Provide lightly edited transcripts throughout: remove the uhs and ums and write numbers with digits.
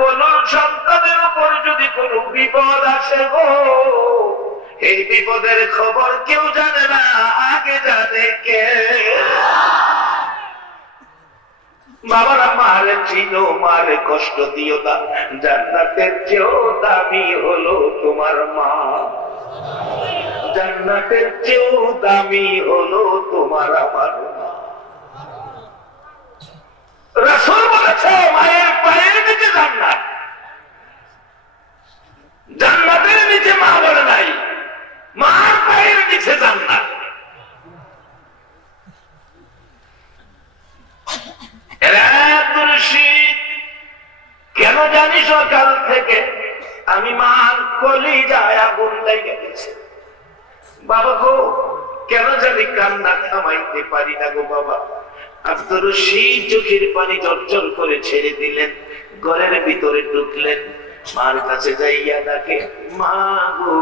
বলুন, সন্তানের উপর যদি কোনো বিপদ আসে গো, এই বিপদের খবর কেউ জানে না, আগে জানে কে? বাবারা মারে চিনো, মারে কষ্ট দিও না, জান্নাতের চেয়েও দামি হলো তোমার মা, জান্নাতের চেয়েও দামি হলো তোমার আমার মা। রাসূল বলেছে মায়ের পায়ের নিচে জান্নাত, জান্নাতের নিচে মা বলে নাই, মার পায়ের নিচে জান্নাত। কেন জানি সকাল থেকে আমি মার কলিজায় আগুন লেগে গেছে। বাবা গো, কেন জানি কান্না থামাইতে পারি না গো বাবা। আব্দুর রশিদ চোখের পানি ঝরঝর করে ছেড়ে দিলেন, ঘরের ভিতরে ঢুকলেন, মার কাছে যাইয়া ডাকে, মা গো,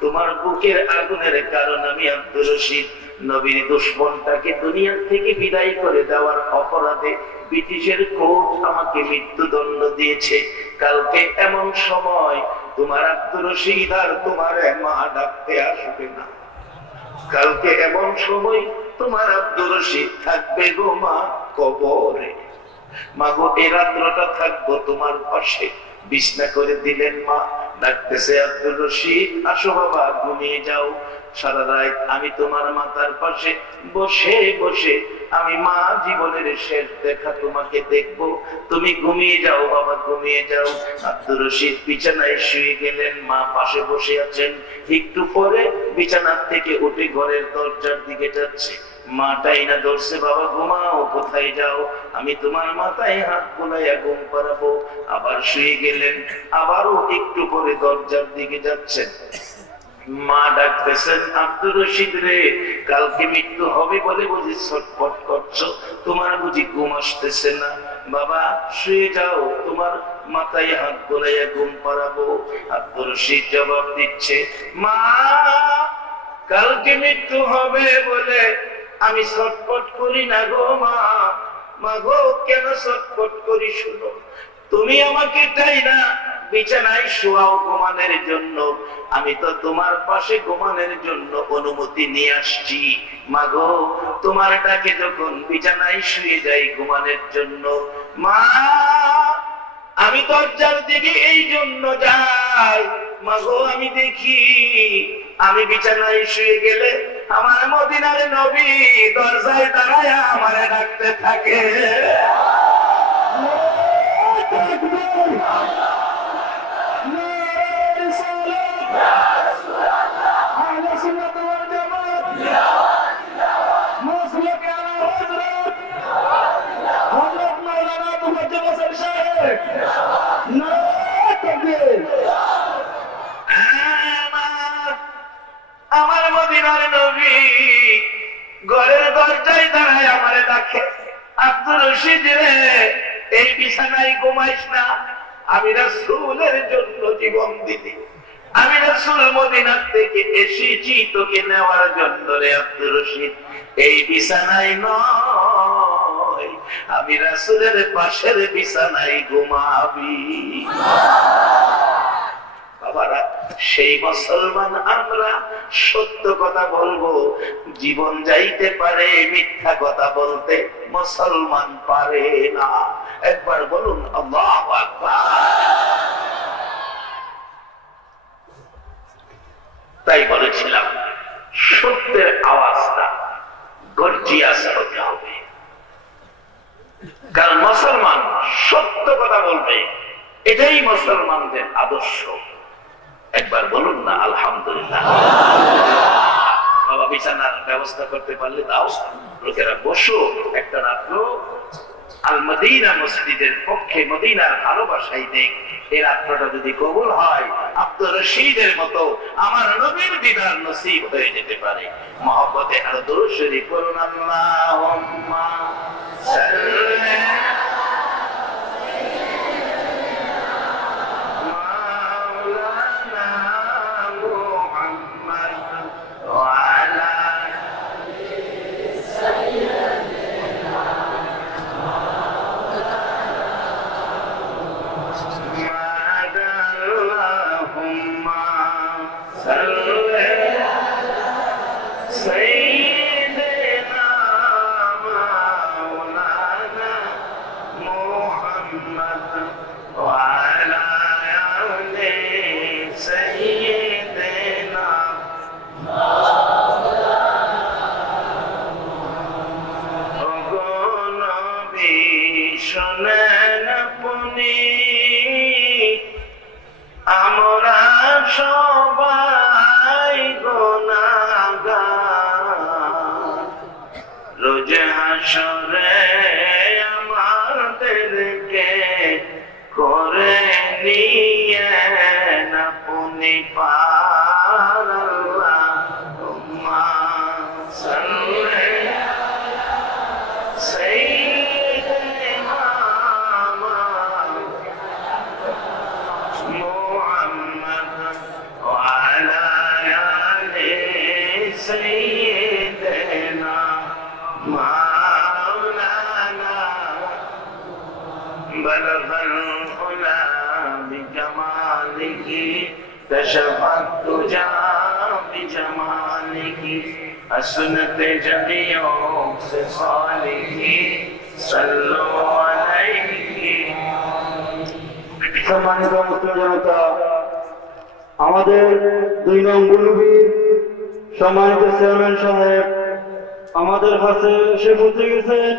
তোমার বুকের আগুনের কারণ আমি আব্দুর রশিদ নবীর দুশমনটাকে দুনিয়া থেকে বিদায় করে দেওয়ার অপরাধে ব্রিটিশের কোর্ট আমাকে মৃত্যুদণ্ড দিয়েছে। কালকে এমন সময় তোমার আব্দুর রশিদ আর তোমার মা ডাকতে আসবে না, কালকে এমন সময় তোমার আব্দুর রশিদ থাকবে গো মা কবরে। মা গো, এই রাত্রটা থাকবো তোমার পাশে। বিছনা করে দিলেন মা, ডাকতেছে আব্দুর রশিদ, আসো বাবা, ঘুমিয়ে যাও। সারা রাত আমি তোমার মাথার পাশে বসে বসে আমি মা জীবনের শেষ দেখা তোমাকে দেখবো, তুমি ঘুমিয়ে যাও বাবা, ঘুমিয়ে যাও। আব্দুর রশিদ বিছানায় শুয়ে গেলেন, মা পাশে বসে আছেন। একটু পরে বিছানার থেকে উঠে ঘরের দরজার দিকে যাচ্ছে, মাটাই না ধরছে, বাবা ঘুমাও, কোথায় যাও, আমি তোমার মাথায় হাত বুলাইয়া ঘুম পাড়াবো। আবার শুয়ে গেলেন, আবারও একটু পরে দরজার দিকে যাচ্ছেন, মা ডাকতেছেন, আব্দুর রশিদ রে, কালকে মৃত্যু হবে বলে বুঝি ছটফট করছো, তোমার বুঝি ঘুম আসতেছে না? বাবা শুয়ে যাও, তোমার মাথায় হাত বোলাইয়া ঘুম পাড়াবো। আব্দুর রশিদ জবাব দিচ্ছে, মা কালকে মৃত্যু হবে বলে আমি ছটফট করি না গো মা। মা গো, কেন ছটফট করি শুনো, তুমি আমাকে তাই না বিছানায় শোয়াও ঘুমানোর জন্য, আমি তো তোমার পাশে ঘুমানোর জন্য অনুমতি নিয়ে আসছি। মাগো, তোমার ডাকে যখন বিছানায় শুয়ে যাই ঘুমানোর জন্য, মা আমি দরজার দিকে এই জন্য যাই, মাগো আমি দেখি আমি বিছানায় শুয়ে গেলে আমার মদিনার নবী দরজায় দাঁড়ায় আমারে ডাকতে থাকে। আমার মদিনার নবী ঘরের দরজায় দাঁড়ায় আমারে ডাকে, আব্দুর রশিদ রে, এই বিছানায় ঘুমাইস না, আমি রাসূলের জন্য জীবন দিলি, আমি রাসূল মদিনার থেকে এসেছি তোকে নেওয়ার জন্য রে আব্দুর রশিদ, এই বিছানায় নয়, আমি রাসূলের পাশের বিছানায় ঘুমাবি। বাবারা, সেই মুসলমান আমরা সত্য কথা বলবো, জীবন যাইতে পারে, মিথ্যা কথা বলতে মুসলমান পারে না। একবার বলুন আল্লাহু আকবার। তাই বলেছিলাম সত্যের আওয়াজটা গর্জিয়াস হতে হবে, কারণ মুসলমান সত্য কথা বলবে, এটাই মুসলমানদের আদর্শ। একবার বলুন না আলহামদুলিল্লাহ। বাবা বিছানার ব্যবস্থা করতে পারলে দাও, লোকেরা বসো একটা রাত্র আল মদিনা মসজিদের পক্ষে, মদিনার ভালোবাসাই দেখ, এই রাত্রটা যদি কবুল হয় আব্দুর রশিদের মতো আমার নবীর দিদার নসিব হয়ে যেতে পারে। মহব্বতে আরো দরুদ শরীফ পড়ুন, আল্লাহুম্মা সাল্লি وعلى آل سيدنا নবী শোনেন আপনি আমরা সবাই গুনাহগার রোজ হাসরে আমাদেরকে করে নিয়েন আপনি পার আল্লাহুম্মা সাল্লি সাইয়্যিদিনা মুহাম্মদ ওয়া আলা আলি সাইয়্যিদিনা মাওলানা বালাগাল উলা বিজামালিহি كشفت تجا بجماله حسنت جميع خصاله صلوا عليه সম্মানিত মুসলিম জনতা, আমাদের 2 নং মুরব্বী সম্মানিত চেয়ারম্যান সাহেব আমাদের কাছে এসে পৌঁছে গেছেন।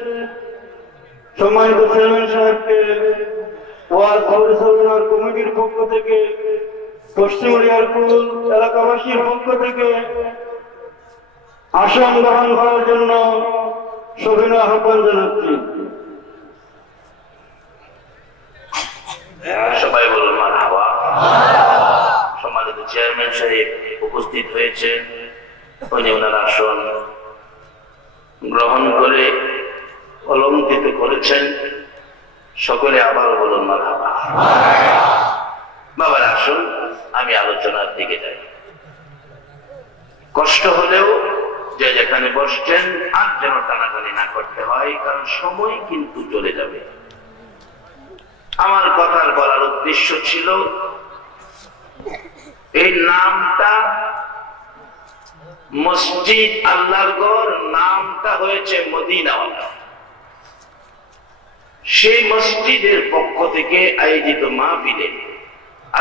সম্মানিত চেয়ারম্যান সাহেবকে ওয়ার্ড পরিচালনার কমিটির পক্ষ থেকে, পশ্চিম রিয়ারপুর এলাকাবাসীর পক্ষ থেকে আসন গ্রহণ করার জন্য সবিনয় আহ্বান জানাচ্ছি। সবাই বলুন মারহাবা। সম্মানিত চেয়ারম্যান সাহেব উপস্থিত হয়েছেন, উনি ওনার আসন গ্রহণ করে অলঙ্কৃত করেছেন। সকলে আবারও বলুন মারহাবা। বাবার আসুন, আমি আলোচনার দিকে যাই। কষ্ট হলেও যে যেখানে বসছেন আর যেন টানাটানি না করতে হয়, কারণ সময় কিন্তু চলে যাবে। আমার কথার বলার উদ্দেশ্য ছিল এই নামটা মসজিদ আল্লাহর ঘর, নামটা হয়েছে মদিনাওয়ালা। সেই মসজিদের পক্ষ থেকে আয়োজিত মাহফিলে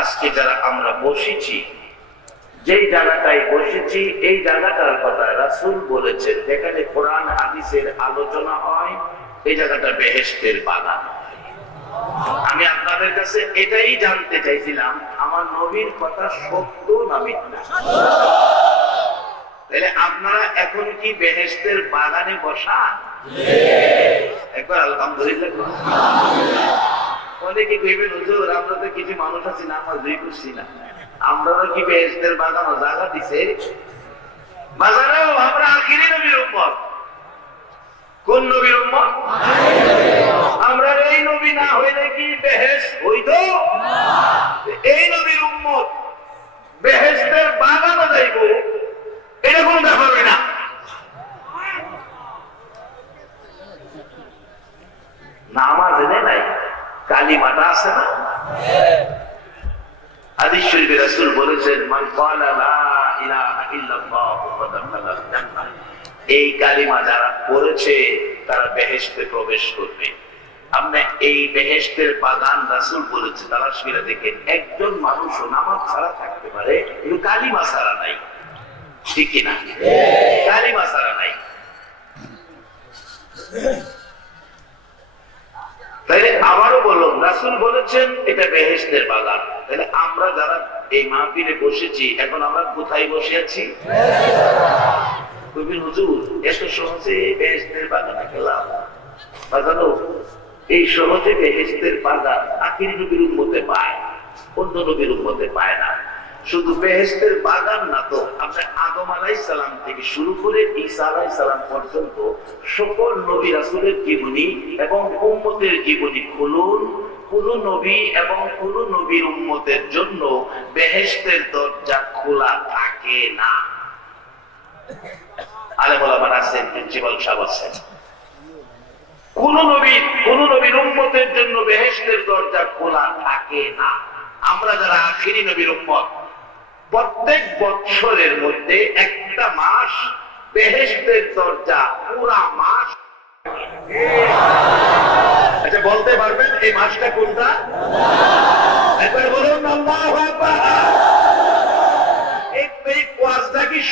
আজকে যারা আমরা বসেছি, যেই জায়গাটায় বসেছি, এই জায়গাটার কথা রাসূল বলেছেন, যেখানে কোরআন হাদিসের আলোচনা হয়, এই জায়গাটা বেহেশতের বাগান। আমি আপনাদের কাছে এটাই জানতে চাইছিলাম, আমার নবীর কথা সত্য না মিথ্যা? তাহলে আপনারা এখন কি বেহেশতের বাগানে বসা? একবার আলহামদুলিল্লাহ। অনেকে কইবেন হুজুর, আমরা তো কিছু মানুষ আছি না, আমরা দুই করছি না, আমরা কি বেহেশতের বাগানও জায়গা দিছে? বাজারেও আমরা আখিরি নবীর উম্মত। কোন নবীর উম্মত? আমরা এই নবী না হইলে কি বেহেশত হইতো? এই নবীর উম্মত বেহেশতের বাগানও যাইব, এটা কোন ব্যাপার না। নামাজ এনে নাই, কালিমাটা আছে না? হাদিস শরীফে রাসূল বলেছেন, মান ক্বালা লা ইলাহা ইল্লাল্লাহু ফাদাখালাল জান্নাহ। এই কালিমা যারা পড়েছে তারা বেহেশতে প্রবেশ করবে। আপনি এই বেহেশতের বাগান রাসূল বলেছে তালাশ করে দেখেন, একজন মানুষও নামাজ ছাড়া থাকতে পারে, কিন্তু কালিমা ছাড়া নাই। ঠিক কিনা? কালিমা ছাড়া নাই। তাইলে আবারও বললাম, রাসূল বলেছেন এটা বেহেশতের বাগান। তাহলে আমরা যারা এই মাহফিলে বসেছি, এখন আমরা কোথায় বসে আছি? কবির হুজুর, এত সহজে বেহেশতের বাগানে গেলাম। বাজানো এই সহজে বেহেশতের বাগান আখিরি নবীর উম্মতে পায়, অন্য নবীর উম্মতে পায় না। শুধু বেহেশতের বাগান না তো, আমরা আদম আলাইহিস সালাম থেকে শুরু করে ঈসা আলাইহিস সালাম পর্যন্ত সকল নবী রাসূলের জীবনী এবং উম্মতের জীবনী খুলুন। কোন নবী এবং কোন নবীর উম্মতের জন্য বেহেশতের দরজা খোলা থাকে না। আলেম ওলামা আছেন, প্রিন্সিপাল সাহেব আছেন, কোন নবীর উম্মতের জন্য বেহেশতের দরজা খোলা থাকে না। আমরা যারা আখিরি নবীর উম্মত, প্রত্যেক বছরের মধ্যে একটা মাস বেহেশতের দরজা পুরা মাস। আচ্ছা, বলতে পারবেন এই মাসটা কোনটা?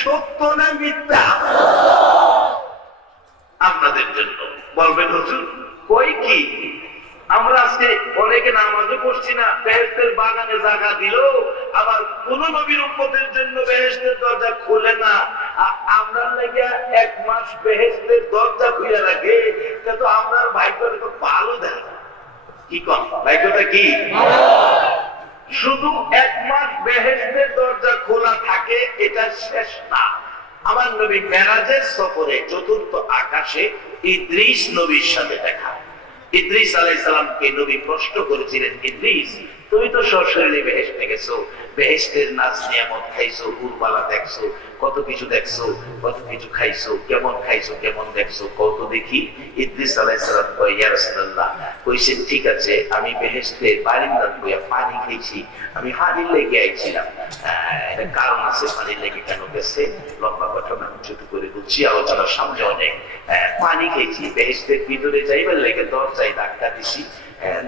সত্য না মিথ্যা? আপনাদের জন্য বলবেন হুজুর কই কি? আমরা আজকে অনেকে নামাজও পড়ছি না, বেহেশতের বাগানে জায়গা দিল, আবার কোন নবীর উম্মতের জন্য বেহেশতের দরজা খুলে না। আমরা লাগিয়া 1 মাস বেহেশতের দরজা খুলে রাখে, কিন্তু আমরা ভাগ্যটা তো ভালো দেখা। কি কম ভাগ্যটা কি? শুধু 1 মাস বেহেশতের দরজা খোলা থাকে, এটা শেষ না। আমার নবী মেরাজের সফরে 4র্থ আকাশে ইদ্রিস নবীর সাথে দেখা। ইদ্রিস আলাইহিস সালামকে নবী প্রশ্ন করেছিলেন, ইদ্রিস তুমি তো সশরীরে বেহেশতে গেছো, বেহেশতের নাজ নিয়ামত খাইছো, উরবালা দেখছো, কত কিছু দেখছো, কত কিছু খাইছো, কেমন খাইছো, কেমন দেখছো, কত দেখি। ইদ্রিস আলাইহিস সালাম কয়, ইয়া রাসূলুল্লাহ, কইছেন ঠিক আছে, আমি বেহেশতে বারিন্দাত বইয়া পানি খেয়েছি, আমি পানির লেগে আইছিলাম। এটা কারণ আছে, পানির লেগে কেন গেছে, লম্বা ঘটনা ছোট করে বলছি, আলোচনার সামনে অনেক। পানি খেয়েছি, বেহেশতের ভিতরে যাইবার লেগে দরজায় ধাক্কা দিছি,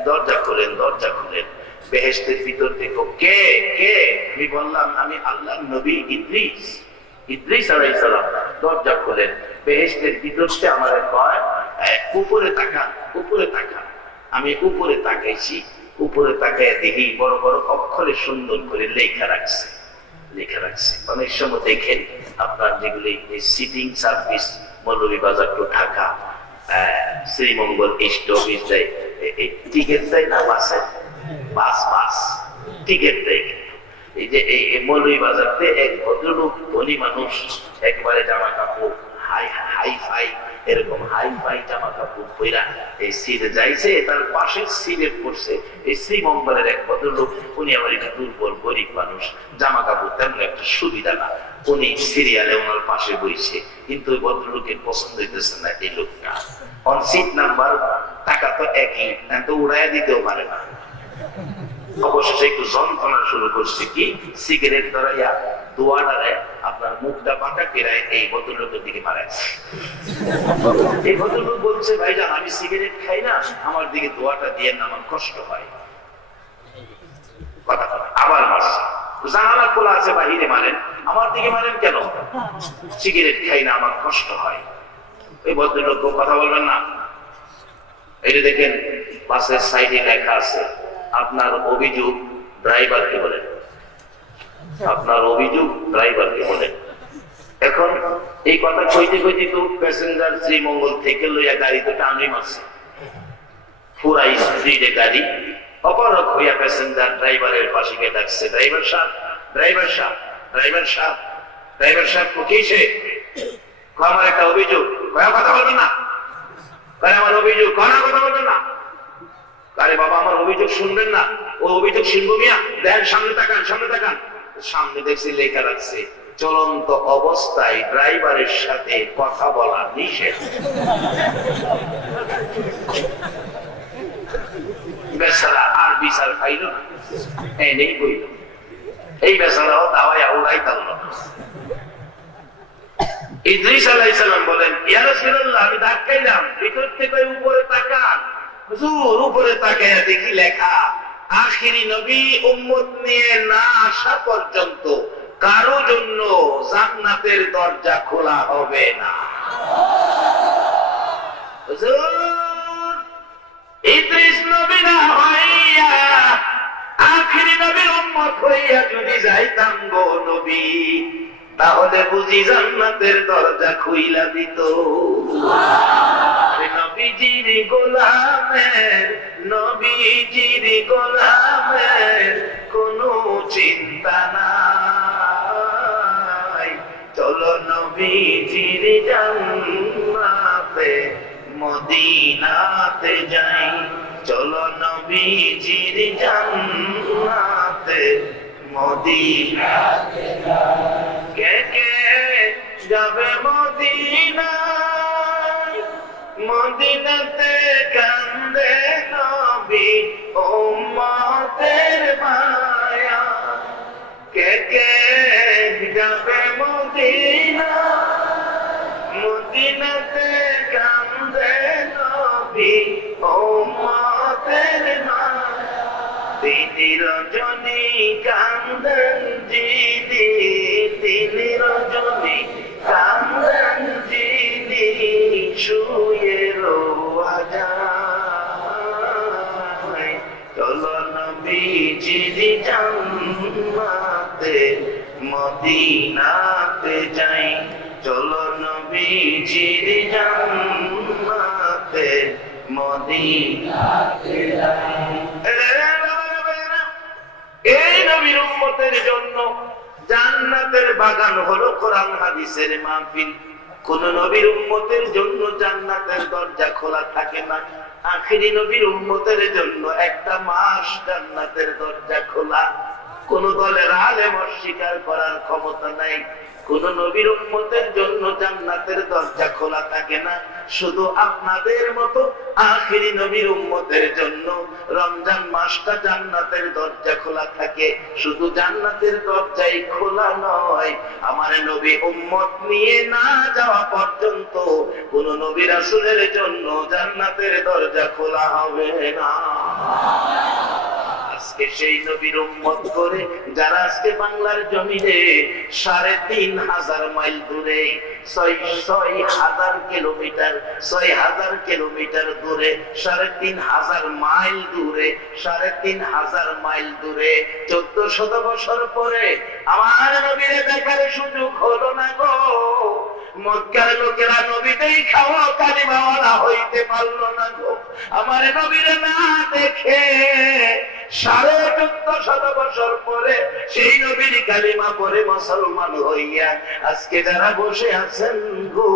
দরজা খুলেন, দরজা খুলেন। বেহেশতের ভিতর দেখো কে কে? আমি বললাম আমি আল্লাহর নবী ইদ্রিস। ইদ্রিস আলাইহিস সালাম দরজা খুলেন, বেহেশতের ভিতরতে আমার কয় উপরে তাকান, উপরে তাকান। আমি উপরে তাকাইছি, উপরে তাকায় দেখি বড় বড় অক্ষরে সুন্দর করে লেখা রাখছে, লেখা রাখছে। অনেক সময় দেখেন আপনার যেগুলি sitting service, Moulvibazar to Dhaka, Sreemangal east office দেয়, টিকিট দেয় না বাসে, বাস বাস টিকিট দেয়। এই যে এই মৌলভীবাজারতে এক ভদ্রলোক ধনী মানুষ, একবারে জামা কাপড় হাই ফাই, এরকম হাই ফাই জামা কাপড় পইরা এই সিটে যাইছে, তার পাশে সিটে পড়ছে এই শ্রীমঙ্গলের এক ভদ্রলোক। উনি আমার একটু দুর্বল গরিব মানুষ, জামা কাপড় তেমন একটা সুবিধা না। উনি সিরিয়ালে ওনার পাশে বইছে, কিন্তু ওই ভদ্রলোকের পছন্দ হইতেছে না এই লোকটা। অন সিট নাম্বার টাকা তো একই, তো উড়াইয়া দিতেও পারে না। অবশেষে একটু যন্ত্রণা শুরু করছে, কি সিগারেট ধরাইয়া দোয়াটারে আপনার মুখটা বাঁকা কেরায় এই ভদ্রলোকের দিকে মারাইছে। এই ভদ্রলোক বলছে, ভাইজান আমি সিগারেট খাই না, আমার দিকে দোয়াটা দিয়ে না, আমার কষ্ট হয়। আবার মারছে, জানালা খোলা আছে বাহিরে মারেন, আমার দিকে মারেন কেন? সিগারেট খাই না, আমার কষ্ট হয়। এই ভদ্রলোক কথা বলবেন না। এটা দেখেন বাসের সাইডে লেখা আছে, আপনার অভিযোগ ড্রাইভারকে বলেন, আপনার অভিযোগ ড্রাইভারকে বলেন। এখন এই কথা কইতে কইতে তো প্যাসেঞ্জার শ্রীমঙ্গল থেকে লইয়া গাড়ি তো টানি মারছে, পুরা স্পিডে গাড়ি। অপরক হইয়া প্যাসেঞ্জার ড্রাইভারের পাশে গিয়ে ডাকছে, ড্রাইভার সাহেব, ড্রাইভার সাহেব, ড্রাইভার সাহেব, ড্রাইভার সাহেব কোকিছে, আমার একটা অভিযোগ। কয়া কথা বলবেন না, আমার অভিযোগ, কনা কথা বলবেন না। আরে বাবা আমার অভিযোগ শুনবেন না, ও অভিযোগ শুনবো মিয়া, দেন সামনে তাকান, সামনে তাকান। সামনে দেখছি লেখা রাখছে, চলন্ত অবস্থায় ড্রাইভারের সাথে কথা বলা নিষেধ। বেচারা আর বিচার খাইল না, এনেই বইল। এই বেচারাও দাওয়ায় উড়াই তাল। ইদ্রিস আলাইহিস সালাম বলেন, ইয়া রাসূলুল্লাহ আমি ধাক্কাইলাম, ভিতর থেকে উপরে তাকান। হুজুর উপরে তাকায়া দেখি লেখা, আখিরি নবী উম্মত নিয়ে না আসা পর্যন্ত কারো জন্য জান্নাতের দরজা খোলা হবে না। হুজুর ইদ্রিস নবী না হইয়া আখিরি নবীর উম্মত হইয়া যদি যাইতাম গো নবী, তাহলে বুঝি জান্নাতের দরজা খুইলা দিত। নবীজির গোলামের, নবীজির গোলামের কোনো চিন্তা নাই। চলো নবীজির জান্নাতে মদিনাতে যাই, চলো নবীজির জান্নাতে মদিনাতে যাই। কে কে যাবে মদিনায়, মদিনাতে কান্দে নবী উম্মতের মায়া। কে কে যাবে মদিনায়, মদিনাতে কান্দে নবী উম্মতের মায়া। তিনি রজনী কান্দন যিনি, তিনি রজনী কান্দন যিনি, শুয়ে রোয়া যায়। চলো নবীজির জান্নাতে মদিনাতে যাই, চলো নবীজির জান্নাতে মদিনাতে যাই। এই নবীর উম্মতের জন্য জান্নাতের বাগান হলো কোরআন হাদিসের মাহফিল। কোন নবীর উম্মতের জন্য জান্নাতের দরজা খোলা থাকে না। আখিরি নবীর উম্মতের জন্য একটা মাস জান্নাতের দরজা খোলা। কোন দলের আলেম অস্বীকার করার ক্ষমতা নাই। কোন নবীর উম্মতের জন্য জান্নাতের দরজা খোলা থাকে না। শুধু আপনাদের মতো আখিরি নবীর উম্মতের জন্য রমজান মাসটা জান্নাতের দরজা খোলা থাকে। শুধু জান্নাতের দরজাই খোলা নয়, আমার নবী উম্মত নিয়ে না যাওয়া পর্যন্ত কোন নবী রাসূলের জন্য জান্নাতের দরজা খোলা হবে না। আজকে সেই নবীর উম্মত করে যারা আজকে বাংলার জমিনে ৩,৫০০ মাইল দূরে, ৬,০০০ কিলোমিটার, ৬,০০০ কিলোমিটার দূরে, ৩,৫০০ মাইল দূরে, ৩,৫০০ মাইল দূরে ১৪০০ বছর পরে আমার নবীরে দেখার সুযোগ হলো না গো। মক্কার লোকেরা নবীতেই খাওয়া কালিমাওয়ালা হইতে পারল না গো। আমার নবীরে না দেখে ১৪৫০ বছর পরে সেই নবীর কালিমা পরে মুসলমান হইয়া আজকে যারা বসে আছেন গো,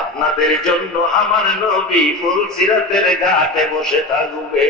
আপনাদের জন্য আমার নবী ফুলসিরাতের ঘাটে বসে থাকবে।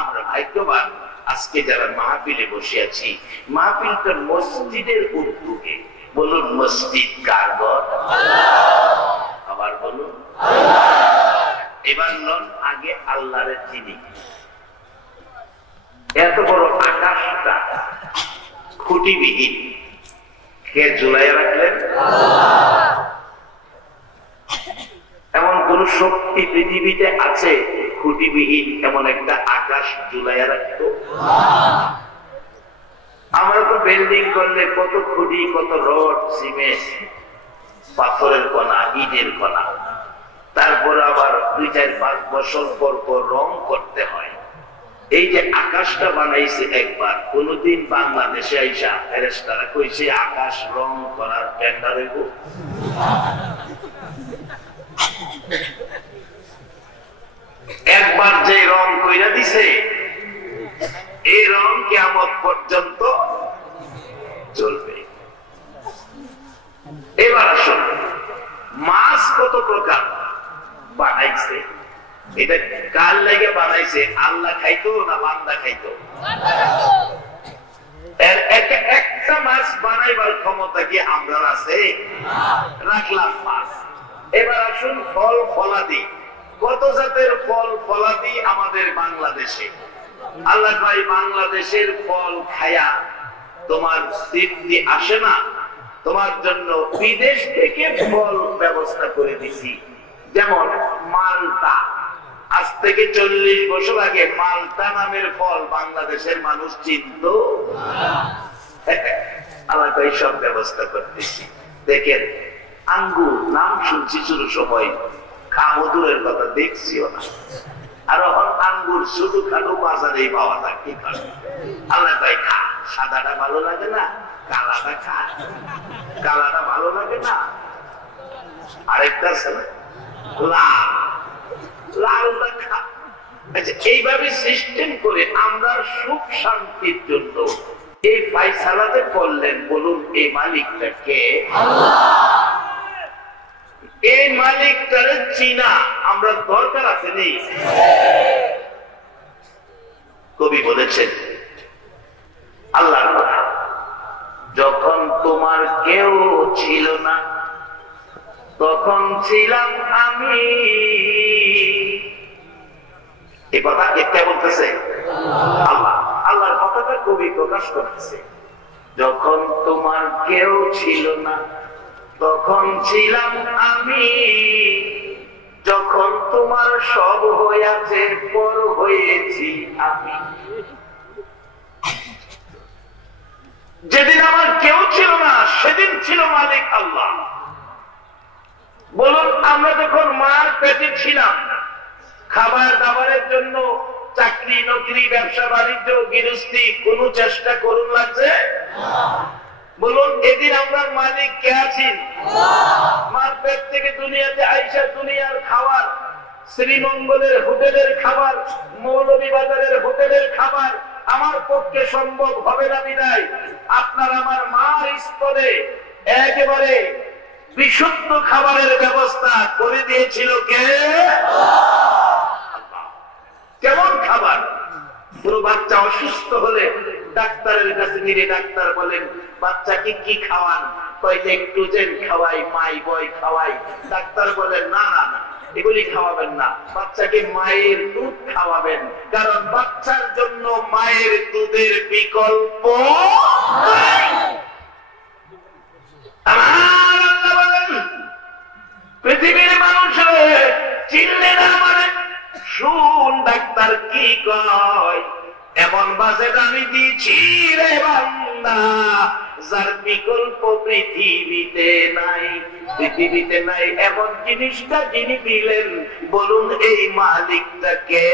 আমরা ভাগ্যবান আজকে যারা মাহফিলে বসে আছি। মাহফিলটা মসজিদের উদ্যোগে। বলুন মসজিদ কার ঘর? আবার বলুন। এবার নন আগে আল্লাহর চিনি। এত বড় আকাশটা খুঁটিবিহীন কে ঝুলাইয়া রাখলেন? এমন কোন শক্তি পৃথিবীতে আছে খুঁটিবিহীন এমন একটা আকাশ ঝুলাইয়া রাখতো? আমরা তো বিল্ডিং করলে কত খুঁটি, কত রড, সিমেন্ট, পাথরের কণা, ইটের কণা, তারপর আবার ২-৪-৫ বছর পর পর রং করতে হয়। এই যে আকাশটা বানাইছে একবার, কোনদিন বাংলাদেশে আইসা ফেরেশতারা কইছে আকাশ রং করার টেন্ডার হইব? একবার যে রং কইরা দিছে, এই রং কিয়ামত পর্যন্ত চলবে। এবার আসুন, মাছ কত প্রকার বানাইছে, এটা কার লাগে বানাইছে? আল্লাহ খাইতো না বান্দা খাইতো? একটা মাছ বানাইবার ক্ষমতা কি আমরা আছে? রাখলাম মাছ। এবার আসুন ফল ফলাদি, কত জাতের ফল ফলাদি আমাদের বাংলাদেশে। আল্লাহ ভাই বাংলাদেশের ফল খায়া তোমার তৃপ্তি আসে না, তোমার জন্য বিদেশ থেকে ফল ব্যবস্থা করে দিছি। যেমন মালটা, আজ থেকে ৪০ বছর আগে মালটা নামের ফল বাংলাদেশের মানুষ চিনত? আল্লাহ ভাই সব ব্যবস্থা করতেছি। দেখেন আঙ্গুর নাম শুনছি শুরু সময়, খামদুরের কথা দেখছিও না। আর এখন আঙ্গুর শুধু খালো বাজারেই পাওয়া যায়। কি খাবে? আল্লাহ তাই খা। সাদাটা ভালো লাগে না, কালাটা খা। কালাটা ভালো লাগে না, আরেকটা আছে না লাল, লালটা খা। আচ্ছা, এইভাবে সিস্টেম করে আমরা সুখ শান্তির জন্য এই ফায়সালাতে করলেন। বলুন এই মালিকটা কে? এই মালিকটারে চিনা আমরা দরকার আছে নেই? কবি বলেছেন আল্লাহর কথা, যখন তোমার কেউ ছিল না তখন ছিলাম আমি। এই কথা কে বলতেছে? আল্লাহ। আল্লাহর কথাটা কবি প্রকাশ করতেছে। যখন তোমার কেউ ছিল না তখন ছিলাম আমি, যখন তোমার সব হয়েছে পর হয়েছি আমি। যেদিন আমার কেউ ছিল না সেদিন ছিল মালিক আল্লাহ। বলুন, আমরা যখন মার পেটে ছিলাম, খাবার দাবারের জন্য চাকরি নকরি ব্যবসা বাণিজ্য গৃহস্থী কোন চেষ্টা করুন লাগছে? বলুন, এদিন আমরা মালিক কে আছি? মার পেট থেকে দুনিয়াতে আইসা দুনিয়ার খাবার, শ্রীমঙ্গলের হোটেলের খাবার, মৌলভীবাজারের হোটেলের খাবার আমার পক্ষে সম্ভব হবে না বিদায় আপনার আমার মার স্তরে একেবারে বিশুদ্ধ খাবারের ব্যবস্থা করে দিয়েছিল কে? কেমন খাবার? পুরো বাচ্চা অসুস্থ হলে ডাক্তারের কাছে নিয়ে ডাক্তার বলেন বাচ্চাকে কি খাওয়ান? কইলে একটু যেন খাওয়াই, মাই বই খাওয়াই। ডাক্তার বলেন না না না, এগুলি খাওয়াবেন না, বাচ্চাকে মায়ের দুধ খাওয়াবেন, কারণ বাচ্চার জন্য মায়ের দুধের বিকল্প নাই। পৃথিবীর মানুষ চিনলে না মানে শুন ডাক্তার কি কয়, এমন বাজেট আমি দিয়েছি রে বান্দা যার বিকল্প পৃথিবীতে নাই। পৃথিবীতে নাই এমন জিনিসটা যিনি দিলেন, বলুন এই মালিকটাকে।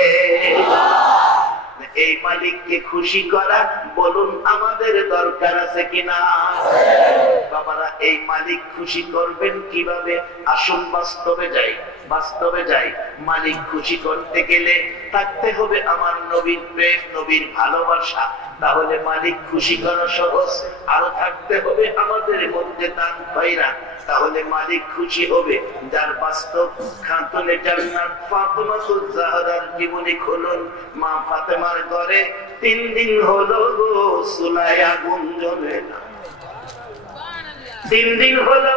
এই মালিককে খুশি করা বলুন আমাদের দরকার আছে কিনা? বাবারা, এই মালিক খুশি করবেন কিভাবে? আসুন বাস্তবে যাই। বাস্তবে যাই। মালিক খুশি করতে গেলে থাকতে হবে আমার নবীর প্রেম, নবীর ভালোবাসা, তাহলে মালিক খুশি করা সহজ। আরো থাকতে হবে আমাদের মধ্যে দান খয়রা, তাহলে মালিক খুশি হবে। যার বাস্তব খাতুনে জান্নাত ফাতেমাতুজ জাহরার জীবনী খুলুন। মা ফাতেমার ঘরে 3 দিন হলো গো চুলায় আগুন জ্বলে না। 3 দিন হলো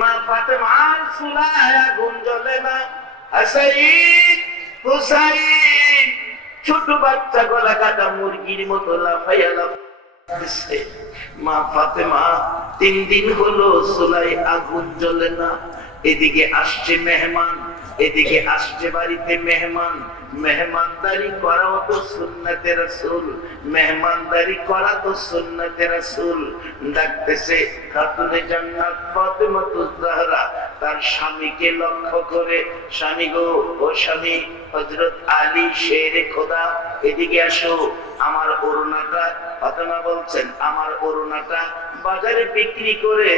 মা ফাতেমার চুলায় আগুন জ্বলে না। হাসাইন হুসাইন ছোট বাচ্চা গলা কাটা মুরগির মতো লাফাইয়া লাফাইছে। মা ফাতেমা 3 দিন হলো চুলায় আগুন জ্বলে না। এদিকে আসছে মেহমান, এদিকে আসছে বাড়িতে মেহমান। মেহমানদারি করাও তো সুন্নতে রাসূল, মেহমানদারি করা তো সুন্নতে রাসূল। ডাকতেছে খাতুনে জান্নাত ফাতেমাতুজ জাহরা তার স্বামীকে লক্ষ্য করে, স্বামী গো, ও স্বামী, হযরত আলী শেরে খোদা এদিকে আসো। আমার ওড়নাটা, ফাতেমা বলছেন আমার ওড়নাটা বাজারে বিক্রি করে,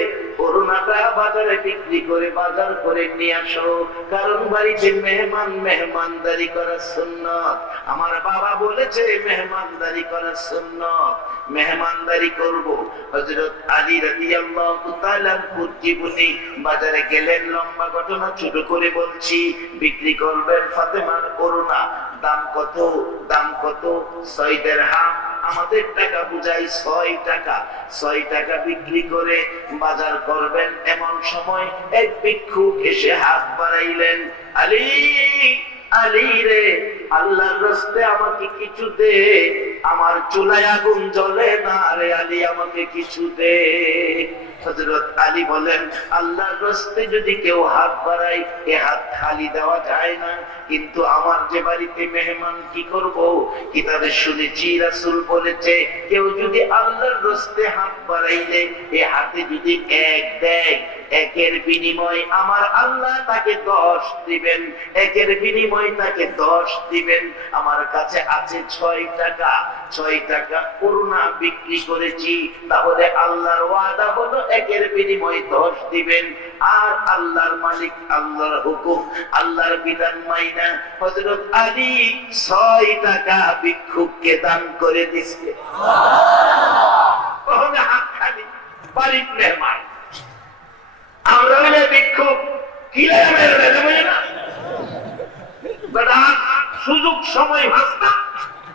ওড়নাটা বাজারে বিক্রি করে বাজার করে নিয়ে আসো, কারণ বাড়িতে মেহমান, মেহমানদারি করা সুন্নাত। আমার বাবা বলেছে মেহমানদারি করা সুন্নাত, মেহমানদারি করব। হযরত আলী রাদিয়াল্লাহু তাআলা জীবনী বাজারে গেলেন, লম্বা ঘটনা ছোট করে বলছি। বিক্রি করবেন ফাতেমার ওড়না, দাম কত? দাম কত? 6 দিরহাম। আমাদের টাকা বুঝাই 6 টাকা। 6 টাকা বিক্রি করে বাজার করবেন। এমন সময় এক ভিক্ষুক এসে হাত বাড়াইলেন, আলী, আলী রে, আল্লাহর রাস্তে আমাকে কিছু দে, আমার চুলায় আগুন জ্বলে না রে আলী, আমাকে কিছু দে। হযরত আলী বলেন আল্লাহর রাস্তে যদি কেউ হাত বাড়ায় এ হাত খালি দেওয়া যায় না, কিন্তু আমার যে বাড়িতে মেহমান কি করব? কিতাবে শুনেছি রাসূল বলেছে কেউ যদি আল্লাহর রাস্তে হাত বাড়াইলে এ হাতে যদি 1 দেয়, 1-এর বিনিময় আমার আল্লাহ তাকে 10 দিবেন, 1-এর বিনিময় তাকে 10 দিবেন। আমার কাছে আছে 6 টাকা, 6 টাকা করুণা বিক্রি করেছি, তাহলে আল্লাহর ওয়াদা হলো 1-এর বিনিময় 10 দিবেন। আর আল্লাহর মালিক, আল্লাহর হুকুম, আল্লাহর বিধান মাইনা হযরত আলী 6 টাকা ভিক্ষুককে দান করে দিছে। সুবহানাল্লাহ। হাত খালি, বাড়ির মেহমান। আমরা হলে ভিক্ষুক কিলে মেরে না, সুযোগ সময় হাসতা।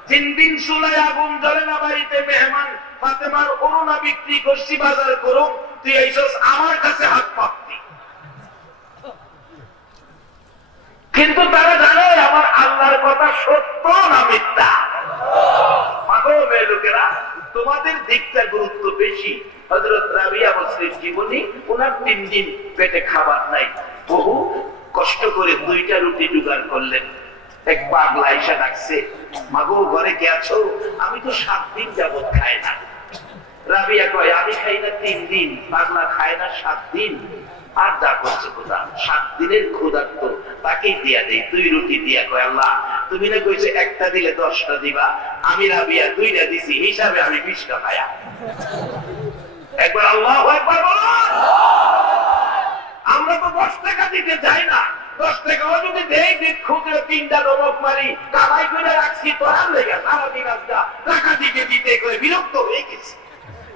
3 দিন চুলায় আগুন জ্বলে না, বাড়িতে মেহমান। ফাতেমার ওড়না বিক্রি করছি বাজার করুন, তুই এইসব আমার কাছে হাত পাতি। সত্য না মিথ্যা? মেয়ে লোকেরা, তোমাদের দিকটা গুরুত্ব বেশি। হযরত রাবিয়া বসরির জীবনী, ওনার 3 দিন পেটে খাবার নাই, বহু কষ্ট করে 2টা রুটি জোগাড় করলেন। এক পাগলা এসে ডাকছে, মাগো ঘরে কে আছো? আমি তো 7 দিন যাবত খাই না। রাবিয়া কয়, আমি খাই না 3 দিন, পাগলা খায় না 7 দিন। আর যা করছে খোদা, 7 দিনের ক্ষুধার্ত তাকেই দিয়া দেয় 2 রুটি দিয়া। কয়, আল্লাহ তুমি না কইছো একটা দিলে 10টা দিবা, আমি রাবিয়া 2টা দিছি, হিসাবে আমি 20টা খায়া। একবার আল্লাহু আকবার বলুন। আমরা তো 10 টাকা দিতে চাই না, 10 টাকাও যদি দেই ভিক্ষুকে 3টা রোমক মারি কামাই করে রাখছি তো আর লেগে সারাদিন আজকা টাকা দিতে দিতে করে বিরক্ত হয়ে গেছি।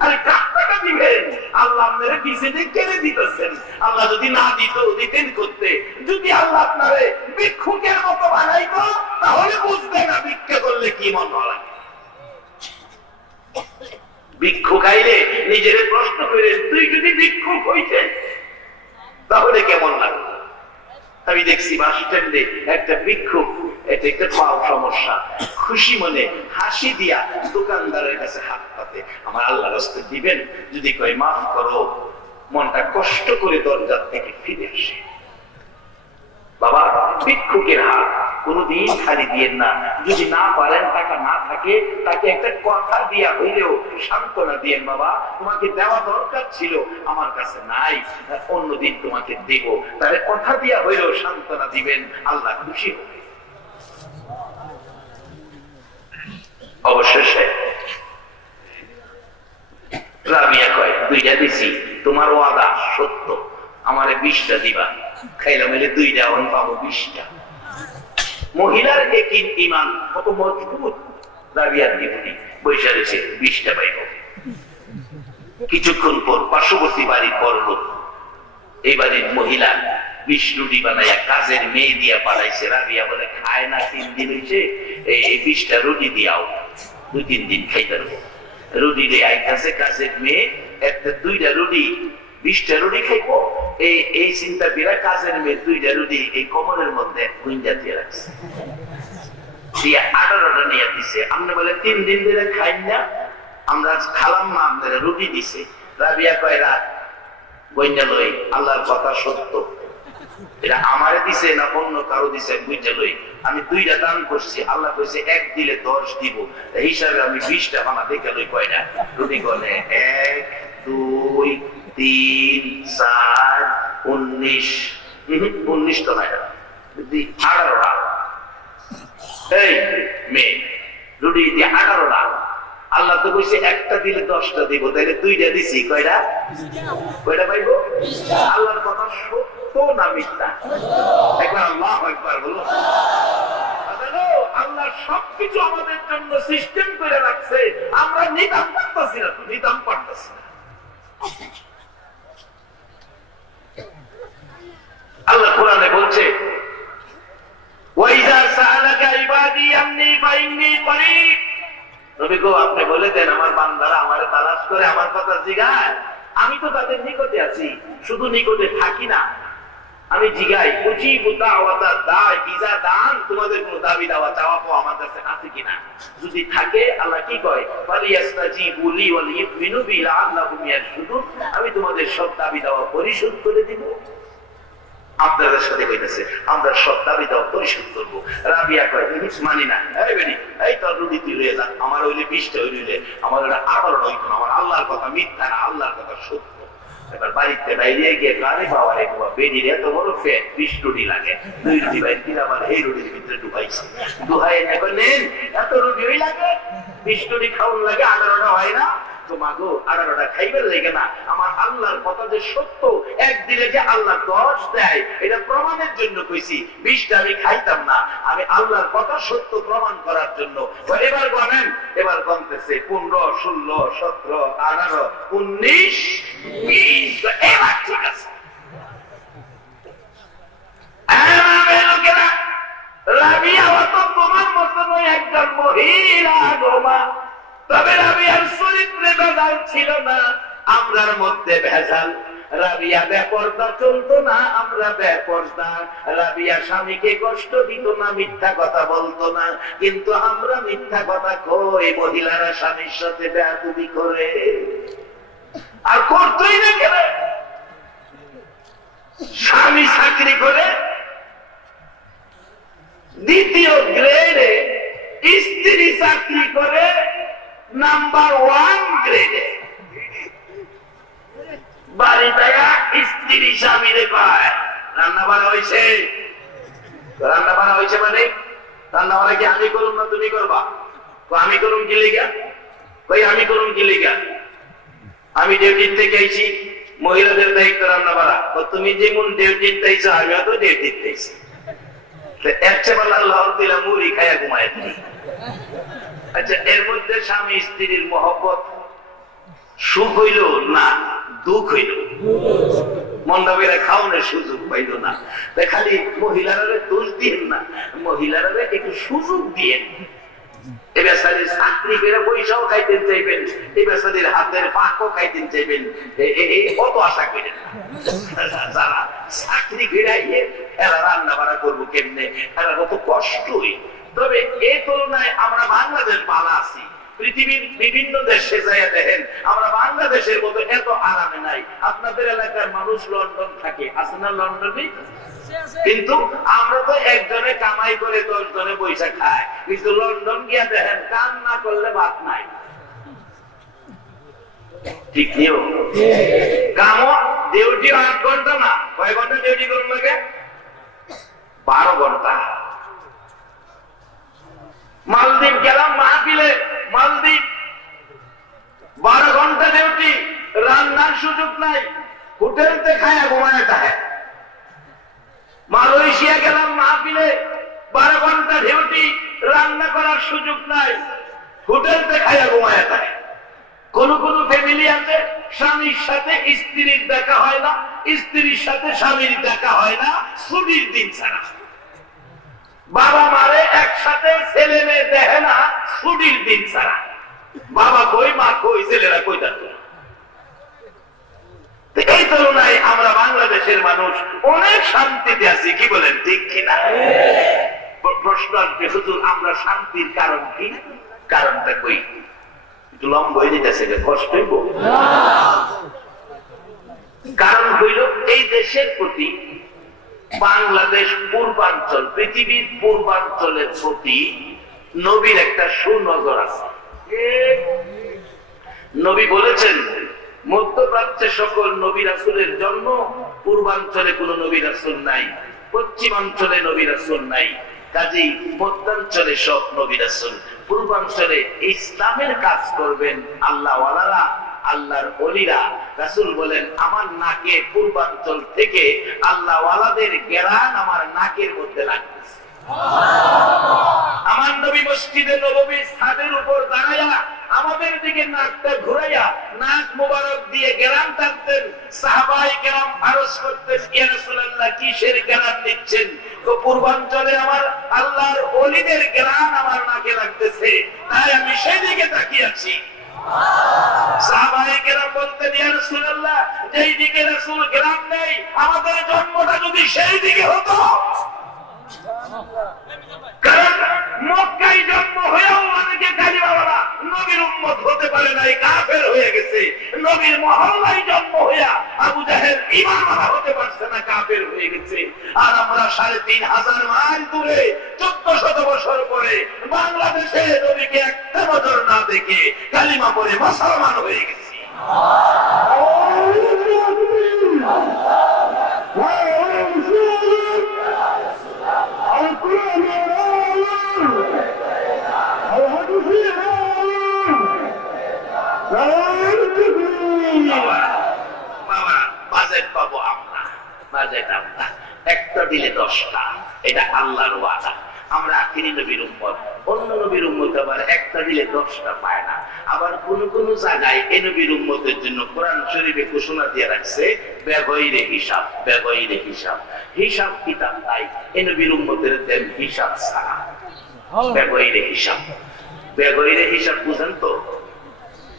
আরে টাকা দিবেন, আল্লাহ আপনারা পিছিয়ে দিয়ে কেড়ে দিতেছেন। আল্লাহ যদি না দিত, দিতেন করতে। যদি আল্লাহ আপনারে ভিক্ষুকের মতো বানাইতো, তাহলে বুঝবে না ভিক্ষা করলে কি মন লাগে। ভিক্ষুক আইলে নিজের প্রশ্ন করে, তুই যদি ভিক্ষুক হইতে তাহলে কেমন লাগবে? আমি দেখছি বাস স্ট্যান্ডে একটা ভিক্ষুক, এটা একটা পাও সমস্যা, খুশি মনে হাসি দিয়া দোকানদারের কাছে হাত পাতে, আমার আল্লাহ রাস্তা দিবেন, যদি কয় মাফ করো, মনটা কষ্ট করে দরজার থেকে ফিরে আসে। বাবা, ভিক্ষুকের হাত কোনদিন খালি দিয়েন না। যদি না পারেন, টাকা না থাকে, তাকে একটা কথা দিয়া হইলেও সান্ত্বনা দিয়েন, বাবা তোমাকে দেওয়া দরকার ছিল, আমার কাছে নাই, অন্যদিন তোমাকে দেব। তাহলে কথা দিয়া হইলেও সান্ত্বনা দিবেন, আল্লাহ খুশি হবে। অবশেষে রাবিয়া কয়, 2টা দিছি, তোমার ওয়াদা সত্য, আমারে 20টা দিবা। খাইলাম এলে 2টা, অন পাবো 20টা। মহিলার একিন ইমান কত মজবুত। রাবিয়ার জীবনী বৈশা রয়েছে, 20টা পাইব। কিছুক্ষণ পর পার্শ্ববর্তী বাড়ির বড় লোক, এই বাড়ির মহিলা 20 রুটি বানাইয়া কাজের মেয়ে দিয়া পাঠাইছে। রাবিয়া বলে, খায় না 3 দিন হয়েছে, এই 20টা রুটি দিয়াও, 2-3 দিন খাইতে পারবো। রুটি দিয়ে আইতাছে কাজের মেয়ে, একটা 2টা রুটি, 20টা রুটি খাইবো। এই চিন্তা বিরা কাজের মেয়ে 2টা রুটি এই কোমরের মধ্যে গুঞ্জা দিয়ে রাখছে, দিয়ে 18টা নিয়ে দিছে। আমরা বলে 3 দিন ধরে খাই না, আমরা খালাম না, আপনারা রুটি দিছে। রাবিয়া কয়, রাত গঞ্জা লই, আল্লাহর কথা সত্য, এটা আমারে দিছে না অন্য কারো দিছে বুঝা লই। আমি 2টা দান করছি, আল্লাহ কইছে 1 দিলে 10 দিব, হিসাবে আমি 20টা বানা দেখে লই। কয়টা রুটি? গলে 1, 2, 3, 4, 19। 19 তো নাই, 18টা। এই মেয়ে রুটি দিয়ে 18টা। আল্লাহ তো কইছে একটা দিলে 10টা দিব, তাইলে 2টা দিছি, কয়টা? কয়টা পাইবো? আল্লাহর কথা সত্য না মিথ্যা? একবার আল্লাহু আকবার বলো। আল্লাহ সবকিছু আমাদের জন্য সিস্টেম করে রাখছে, আমরা নিতাম পারতাছি না, নিতাম পারতাছি না। আল্লাহ কোরআনে বলছে, ওয়াইজা সাআলাকা ইবাদি আন্নী ফাইন্নী করিব। নবী গো, আপনি বলে দেন আমার বান্দারা আমারে তালাশ করে, আমার কথা জিগায়, আমি তো তাদের নিকটে আছি। শুধু নিকটে থাকি না, আমি জিগাই, উজিবু দাওয়াতা দাঈ ইযা দান। তোমাদের কোনো দাবি দাওয়া চাওয়া পাওয়া আমার কাছে আছে কিনা? যদি থাকে, আল্লাহ কি কয়, ফালিয়াস্তাজিবু লি ওয়া লিইউমিনু বি লাআল্লাহুম ইয়ারশুদুন। আমি তোমাদের সব দাবি দাওয়া পরিশোধ করে দিব। আপনাদের সাথে কইতেছে, আমরা সব দাবি দাওয়া পরিশোধ করবো। রাবিয়া কয়, মানি না। এই বেনি, এই তোর রুটি তুই রয়ে যা, আমার হইলে 20টা হইলে, আমার ওটা আবার হইতো না। আমার আল্লাহর কথা মিথ্যা না, আল্লাহর কথা সত্য। এবার বাড়িতে বাইরে গিয়ে গাড়ি পাওয়া রে, বেরিয়ে এত বড় ফেট, 20 রুটি লাগে, 2 রুটি বাইরে আবার এই রুটির ভিতরে ঢুকাইছে। দুহাই নেন, এত রুটি ওই লাগে, 20 রুটি খাওয়ান লাগে, 18টা হয় না? তো মাগো, 18টা খাইবার লাগে না। আমার আল্লাহর কথা যে সত্য, 1 দিলে যে আল্লাহ 10 দেয়, এটা প্রমাণের জন্য কইছি। 20টা আমি খাইতাম না, আমি আল্লাহর কথা সত্য প্রমাণ করার জন্য। এবার গণেন, এবার গণতেছে 15, 16, 17, 18, 19, 20। এবার ঠিক আছে। রাবিয়া অত তোমার মতন একজন মহিলা গোমা, তবে রাবিয়ার চরিত্রে ভেজাল ছিল না, আমরার মধ্যে ভেজাল। রাবিয়া বেপরদা চলতো না, আমরা বেপরদা। রাবিয়া স্বামীকে কষ্ট দিত না, মিথ্যা কথা বলতো না, কিন্তু আমরা মিথ্যা কথা কই। মহিলারা স্বামীর সাথে বেয়াদবি করে, আর করতোই না কেন? স্বামী চাকরি করে দ্বিতীয় গ্রেডে, স্ত্রী চাকরি করে নাম্বার 1 গ্রেডে। বাড়ি টাকা স্ত্রী স্বামীরে পায় রান্না বাড়া হয়েছে। রান্না বাড়া হয়েছে মানে রান্না বাড়া কি আমি করুন না তুমি করবা? আমি করুন কি লিগা? কই আমি করুন কি লিগা? আমি ডিউটির থেকে আইছি, মহিলাদের দায়িত্ব রান্না বাড়া। তুমি যেমন ডিউটির চাইছো আমিও তো ডিউটির চাইছি। মুড়ি খাইয়া ঘুমায়। আচ্ছা, এর মধ্যে স্বামী স্ত্রীর মহব্বত সুখ হইল না দুঃখ হইল? মন্ডপেরা খাওয়ানোর সুযোগ পাইল না। খালি মহিলারা দোষ দিয়েন না, মহিলারা একটু সুযোগ দিয়ে। এই বেচারির চাকরি করে পয়সাও খাইতেন চাইবেন, এই বেচারির হাতের পাকও খাইতেন চাইবেন, কত আশা করেন না। যারা চাকরি ফিরাইয়ে এরা রান্না বাড়া করবো কেমনে, এরা কত কষ্টই। তবে এই তুলনায় আমরা বাংলাদেশ ভালো আছি। পৃথিবীর বিভিন্ন দেশে যাইয়া দেখেন, আমরা বাংলাদেশের মতো এত আরামে নাই। আপনাদের এলাকার মানুষ লন্ডন থাকে, আছে না লন্ডনে? কিন্তু আমরা তো একজনে কামাই করে 10 জনে পয়সা খায়। কিন্তু লন্ডন গিয়া দেখেন, কাম না করলে ভাত নাই। ঠিক নিও কামও ডিউটি 8 ঘন্টা না, কয় ঘন্টা ডিউটি করুন লাগে? 12 ঘন্টা। মালদ্বীপ গেলাম মাহফিলে, মালদ্বীপ 12 ঘন্টা ডিউটি, রান্নার সুযোগ নাই, হোটেলতে খায়া ঘুমায় থাকে। মালয়েশিয়া গেলাম মাহফিলে, 12 ঘন্টা ডিউটি, রান্না করার সুযোগ নাই, হোটেলতে খায়া ঘুমায় থাকে। কোন কোন ফ্যামিলি আছে স্বামীর সাথে স্ত্রীর দেখা হয় না, স্ত্রীর সাথে স্বামীর দেখা হয় না ছুটির দিন ছাড়া। বাবা মারে একসাথে ছেলে মেয়ে দেখে না ছুটির দিন ছাড়া। বাবা কই মা কই, ছেলেরা কই থাকতো। এই তুলনায় আমরা বাংলাদেশের মানুষ অনেক শান্তিতে আছি, কি বলেন ঠিক কিনা? প্রশ্ন আসবে, হুজুর আমরা শান্তির কারণ কি? কারণটা কই? একটু লম্বা হয়ে যেতেছে, কষ্ট হইব। কারণ হইল এই দেশের প্রতি, বাংলাদেশ পূর্বাঞ্চল, পৃথিবীর পূর্বাঞ্চলের প্রতি নবীর একটা সুনজর আছে। নবী বলেছেন, মধ্যপ্রাচ্যের সকল নবী রাসূলের জন্ম, পূর্বাঞ্চলে কোন নবী রাসূল নাই, পশ্চিমাঞ্চলে নবী রাসূল নাই, কাজেই মধ্যাঞ্চলে সব নবী রাসূল। পূর্বাঞ্চলে ইসলামের কাজ করবেন আল্লাহ ওয়ালারা, আল্লাহর ওলিরা। রাসূল বলেন, আমার নাকে পূর্বাঞ্চল থেকে আল্লাহ ওয়ালাদের ঘেরান আমার নাকের মধ্যে লাগতেছে। আমার নবী মসজিদে নববীর ছাদের উপর দাঁড়ায়া আমাদের দিকে নাকটা ঘুরাইয়া নাক মুবারক দিয়ে ঘেরান টানতেন। সাহাবায়ে কেরাম আরজ করতেন, ইয়া রাসূলুল্লাহ কিসের ঘেরান নিচ্ছেন? তো পূর্বাঞ্চলে আমার আল্লাহর ওলিদের ঘেরান আমার নাকে লাগতেছে, তাই আমি সেই দিকে তাকিয়ে আছি। সাহাবায়ে কেরাম বলতেন, ইয়া রাসূলুল্লাহ যেই দিকে রাসূল ঘেরান নেই, আমাদের জন্মটা যদি সেই দিকে হতো। কারণ মক্কায় জন্ম হয়েও অনেকে কালিমাওয়ালা নবীর উম্মত হতে পারে নাই, কাফের হয়ে গেছে। নবীর মহল্লায় জন্ম হইয়া আবু জাহেল ঈমানওয়ালা হতে পারছে না, কাফের হয়ে গেছে। আর আমরা 3500 মাইল দূরে 1400 বছর পরে বাংলাদেশে নবীকে একটা নজর না দেখে কালিমা পড়ে মুসলমান হয়ে গেছি। বাজেট পাবো আমরা, বাজেট আমরা একটা দিলে 10টা, এটা আল্লাহর ওয়াদা। আমরা আখিরি নবীর উম্মত, অন্য নবীর উম্মত আবার একটা দিলে 10টা পায় না। আবার কোন কোন জায়গায় এই নবীর উম্মতের জন্য কোরআন শরীফে ঘোষণা দিয়ে রাখছে, বেগইরে হিসাব, বেগইরে হিসাব। হিসাব কিতাব নাই, এই নবীর উম্মতের দেন হিসাব ছাড়া, বেগইরে হিসাব। বেগইরে হিসাব বুঝেন তো?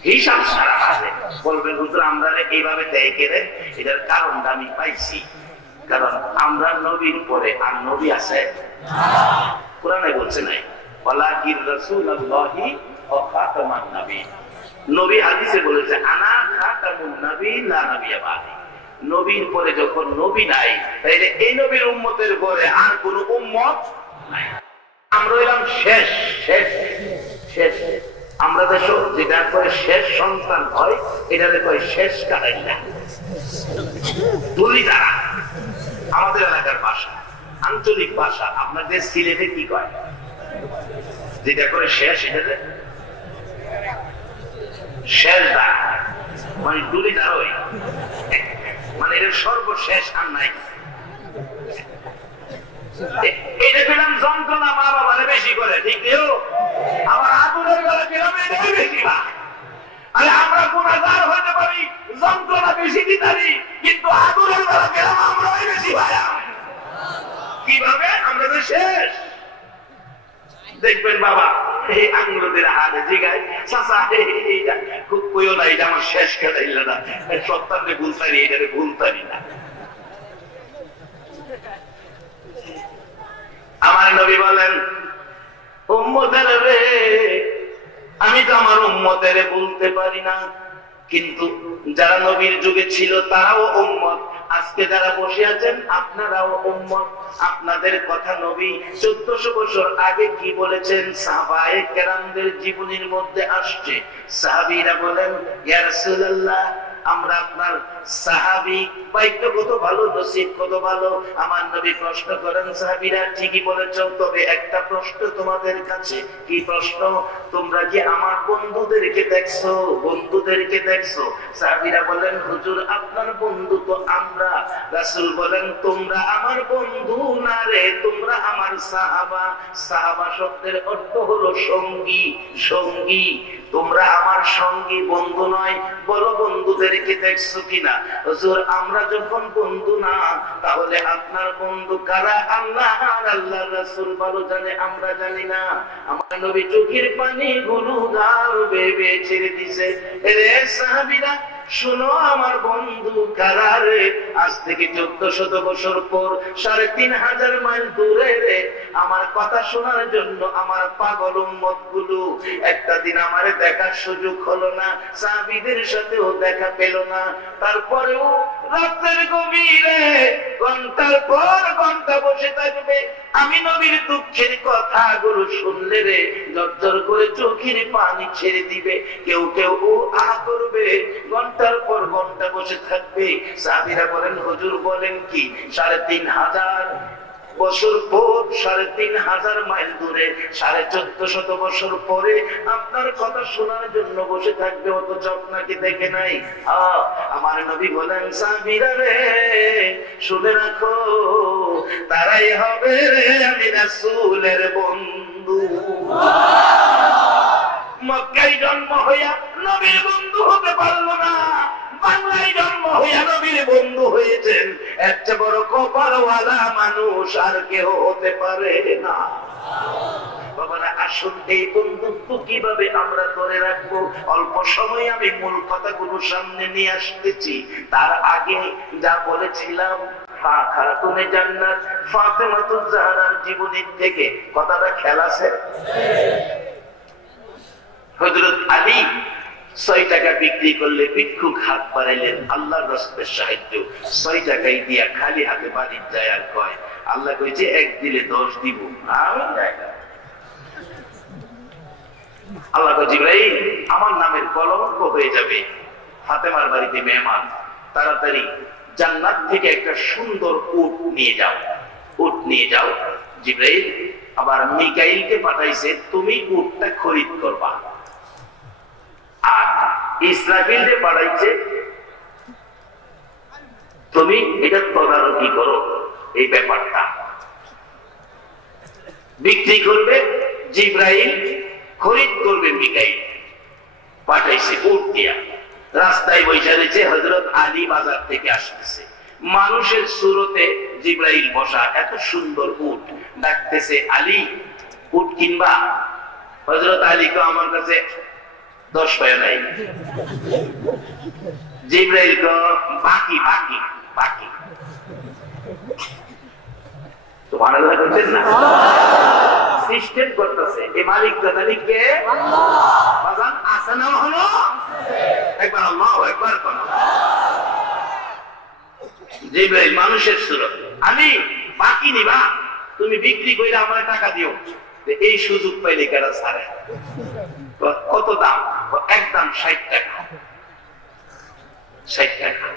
হিসাব সারা আছে। বলবেন হুজুর আমরা এইভাবে দেয় কেড়ে, এটার কারণটা আমি পাইছি। কারণ আমরা নবীর পরে আর নবী আছে কোরআনে বলছে নাই, ওয়ালাকিন রাসূলুল্লাহি ওয়া খাতামান নাবিয়্যিন। নবী হাদিসে বলেছে আনা খাতামুন নাবিয়্যিন লা নাবিয়্যা বাদি। নবীর পরে যখন নবী নাই, তাইলে এই নবীর উম্মতের পরে আর কোন উম্মত নাই। আমরা হইলাম শেষ শেষ শেষ। আমরা দেশ যেটা করে শেষ সন্তান হয়, এটাতে কয় শেষ কাটাইলা দুলি দ্বারা। আমাদের এলাকার ভাষা, আঞ্চলিক ভাষা। আপনাদের সিলেটে কি কয়? যেটা করে শেষ, এটাতে শেষ দ্বারা, মানে দুলি দ্বারই, মানে এর সর্বশেষ আর নাই। এটা পেলাম যন্ত্রণা মা বাবারে বেশি করে, ঠিক নেই? আবার আগুনের বেলা পেলাম এটাই বেশি বা। আরে আমরা গুনাহগার হতে পারি, যন্ত্রণা বেশি দিতারি, কিন্তু আগুনের বেলা পেলাম আমরাই বেশি ভায়া। কিভাবে? আমরা তো শেষ। দেখবেন বাবা এই আঙ্গুলের হাতে জিগায় চাচা এইটা খুব কইও না, এটা আমার শেষ কাটাইল না, সত্তারে ভুলতারি, এটারে ভুলতারি না। আমার নবী বলেন উম্মতের রে, আমি তো আমার উম্মতের বলতে পারি না, কিন্তু যারা নবীর যুগে ছিল তারাও উম্মত। আজকে যারা বসে আছেন আপনারাও উম্মত। আপনাদের কথা নবী 1400 বছর আগে কি বলেছেন সাহাবায়ে কেরামদের জীবনীর মধ্যে আসছে। সাহাবীরা বলেন ইয়া রাসূলুল্লাহ, আমরা আপনার সাহাবী, ভাগ্য কত ভালো, নসিব কত ভালো। আমার নবী প্রশ্ন করেন সাহাবীরা ঠিকই বলেছ, তবে একটা প্রশ্ন তোমাদের কাছে। কি প্রশ্ন? তোমরা কি আমার বন্ধুদেরকে দেখছো? বন্ধুদেরকে দেখছো? সাহাবীরা বলেন হুজুর আপনার বন্ধু তো আমরা। রাসূল বলেন তোমরা আমার বন্ধু না রে, তোমরা আমার সাহাবা। সাহাবা শব্দের অর্থ হলো সঙ্গী, সঙ্গী। তোমরা আমার সঙ্গী, বন্ধু নয়। বলো বন্ধুদেরকে দেখছো কিনা? হুজুর আমরা যখন বন্ধু না, তাহলে আপনার বন্ধু কারা? আল্লাহ আর আল্লাহর রাসূল ভালো জানে, আমরা জানি না। আমার নবী চোখের পানি গুলো গাল বেয়ে ছেড়ে দিছে। রে সাহাবীরা শুনো আমার বন্ধু কারা রে? আজ থেকে 1400 বছর পর 3500 মাইল দূরে রে আমার কথা শোনার জন্য আমার পাগল উম্মত গুলো একটা দিন আমারে দেখার সুযোগ হলো না, সাহাবীদের সাথেও দেখা পেল না। তারপরেও রাতের গভীরে ঘন্টার পর ঘন্টা বসে থাকবে। আমি নবীর দুঃখের কথাগুলো শুনলে রে ঝরঝর করে চোখের পানি ছেড়ে দিবে। কেউ কেউ আহ করবে, ঘন্টার পর ঘন্টা বসে থাকবে। সাহাবীরা বলেন হুজুর বলেন কি? 3500 বছর পর, 3500 মাইল দূরে, 1450 বছর পরে আপনার কথা শোনার জন্য বসে থাকবে, অথচ আপনাকে দেখে নাই। আমার নবী বলেন সাহাবীরা রে শুনে রাখো, তারাই হবে রে আমি রাসূলের বন্ধু। মক্কায় জন্ম হইয়া নবীর বন্ধু হতে পারলো না, বাংলায় জন্ম হইয়া নবীর বন্ধু হয়েছেন। এর চেয়ে বড় কপালওয়ালা মানুষ আর কেউ হতে পারে না। বাবারা আসুন এই বন্ধুত্ব কিভাবে আমরা ধরে রাখবো। অল্প সময় আমি মূল কথাগুলো সামনে নিয়ে আসতেছি। তার আগে যা বলেছিলাম খাতুনে জান্নাত ফাতেমাতুজ জাহরার জীবনী থেকে কথাটা খেয়াল আছে? হযরত আলী 6 টাকা বিক্রি করলে ভিক্ষুক হাত বাড়াইলেন, আল্লাহর রাসূলের সাহায্য 6 টাকাই দিয়া খালি হাতে বাড়ি যায় আর কয় আল্লাহ কইছে 1 দিলে 10 দিব। আল্লাহ কয় জিবরাইল আমার নামের কলঙ্ক হয়ে যাবে, ফাতেমার বাড়িতে মেহমান, তাড়াতাড়ি জান্নাত থেকে একটা সুন্দর উট নিয়ে যাও, উট নিয়ে যাও। জিবরাইল আবার মিকাইলকে পাঠাইছে তুমি উটটা খরিদ করবা, আর ইসরাফিলকে পাঠাইছে তুমি এটা তদারকি করো, এই ব্যাপারটা বিক্রি করবে। জিবরাইল খরিদ করবে, মিকাইল পাঠাইছে উট দিয়া। রাস্তায় বসে রয়েছে হযরত আলী, বাজার থেকে আসতেছে মানুষের সুরতে জিবরাইল বসা, এত সুন্দর উট। ডাকতেছে আলী উট কিনবা? হযরত আলী কো আমার কাছে 10 পায় নাই। জিবরাইল বাকি বাকি বাকি সুবহানাল্লাহ বলছেন না? সিস্টেম করতেছে এই মালিক কে আল্লাহ। আছে না হলো একবার আল্লাহু আকবার কোন জিবরাইল মানুষের সুরত, আমি বাকি নিবা, তুমি বিক্রি কইরা আমার টাকা দিও। এই সুযোগ পাইলে কেডা ছাড়ে? কত দাম? একদম 60 টাকা। 60 টাকা।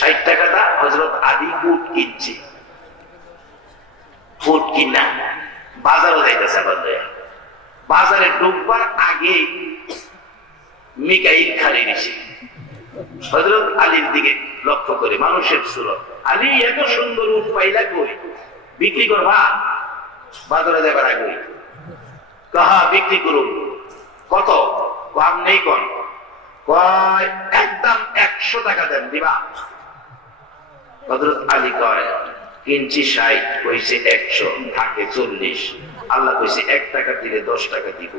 60 টাকা দা হযরত আলী উট কিনছে। উট কিনা বাজারে যাইতেছে। বাজারে ঢুকবার আগে মিকাইল খালি নিছে হযরত আলীর দিকে লক্ষ্য করে, মানুষের সুরত। আলী এত সুন্দর উট পাইলা কই, বিক্রি করবা? বাজারে যাবার আগে কাহা বিক্রি করুন। কত? কম নেই কোন? কয় একদম 100 টাকা দেন, দিবা? হযরত আলী কয় কিনছি 60, কইছে 100, থাকে 40। আল্লাহ কইছে 1 টাকা দিলে 10 টাকা দিব।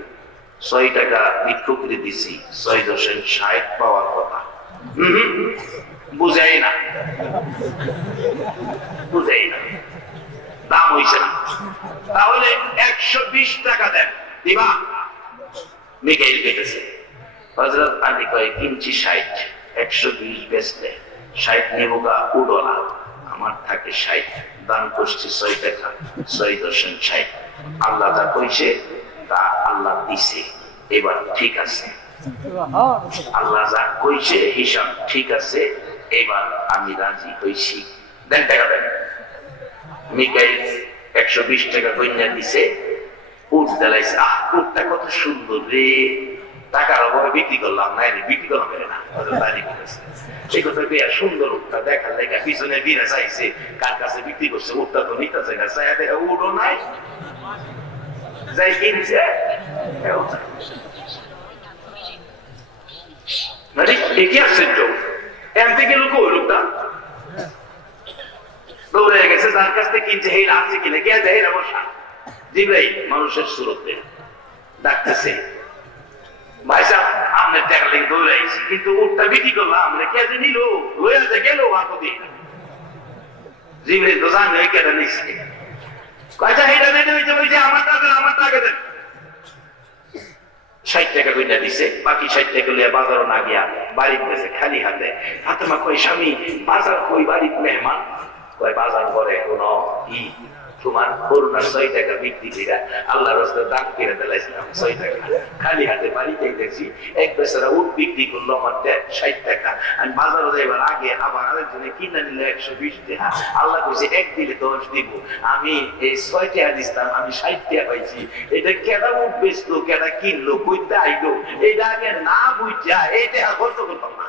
6 টাকা ভিক্ষুকরে দিছি, 6.60 পাওয়ার কথা। বুঝাই না, বুঝাই না, দাম হইছে না। তাহলে 120 টাকা দেন, দিবা? মিকাইল কেটেছে। হযরত আলী কয় কিনছি 60, 120 বেচতে 60 নেবগা উডলা, আমার থাকে 60, দান করছি 6 টাকা, 6.60। আল্লাহ যা কইছে তা আল্লাহ দিছে, এবার ঠিক আছে। আল্লাহ যা কইছে হিসাব ঠিক আছে, এবার আমি রাজি হইছি, দেন টাকা দেন। মিকাইল 120 টাকা কইনা দিছে, উট দেলাইছে। উটটা কত সুন্দর রে, টাকার অভাবে বিক্রি করলাম না, বিক্রি করা মেরে না। এই কথা সুন্দর উটটা দেখার লেখা পিছনে বিরা চাইছে, কার কাছে বিক্রি করছে, উটটা তো নিতেছে না, চাই দেখা উটও নাই, যাই কিনছে। কি আশ্চর্য, এর থেকে লোক ওই লোকটা দৌড়ে গেছে, যার কাছ থেকে কিনছে হেই আসছে কিনে কে যায় হেরা বসা। জিবরাইল মানুষের সুরতে ডাকতেছে, ভাই সাহেব আমনে টাকা লেগে দৌড়ে আইছি, কিন্তু উটটা বিক্রি করলাম, আমরা কে যে নিল লইয়া যে গেল হাতে। জিবরাইল তো জানে কেটে নিচ্ছে, কয়টা হেটা দিতে হইছে, বলছে আমার টাকা দেন। 60 টাকা কইনা দিছে, বাকি 60 টাকা লইয়া বাজার না গিয়া বাড়ি গেছে খালি হাতে। ফাতেমা কই স্বামী বাজার কই, বাড়ি মেহমান? কয় বাজার করে কোন ই তোমার করুণার 6 টাকা বিক্রি করে আল্লাহর রাস্তায় দান করে দিলাইছিলাম 6 টাকা, খালি হাতে বাড়িতে দেখছি। এক বেচারা উট বিক্রি করলো আমার 60 টাকা, আমি বাজারে যাইবার আগে আবার আরেকজনে কিনে নিল 120 টাকা। আল্লাহ কইছে 1 দিলে 10 দিব, আমি এই 6 টাকা দিতাম, আমি 60 টাকা পাইছি। এটা কেডা উট বেচলো, কেডা কিনলো, কইতে আইলো, এটা আগে না বুঝা এই টাকা খরচ করতাম না।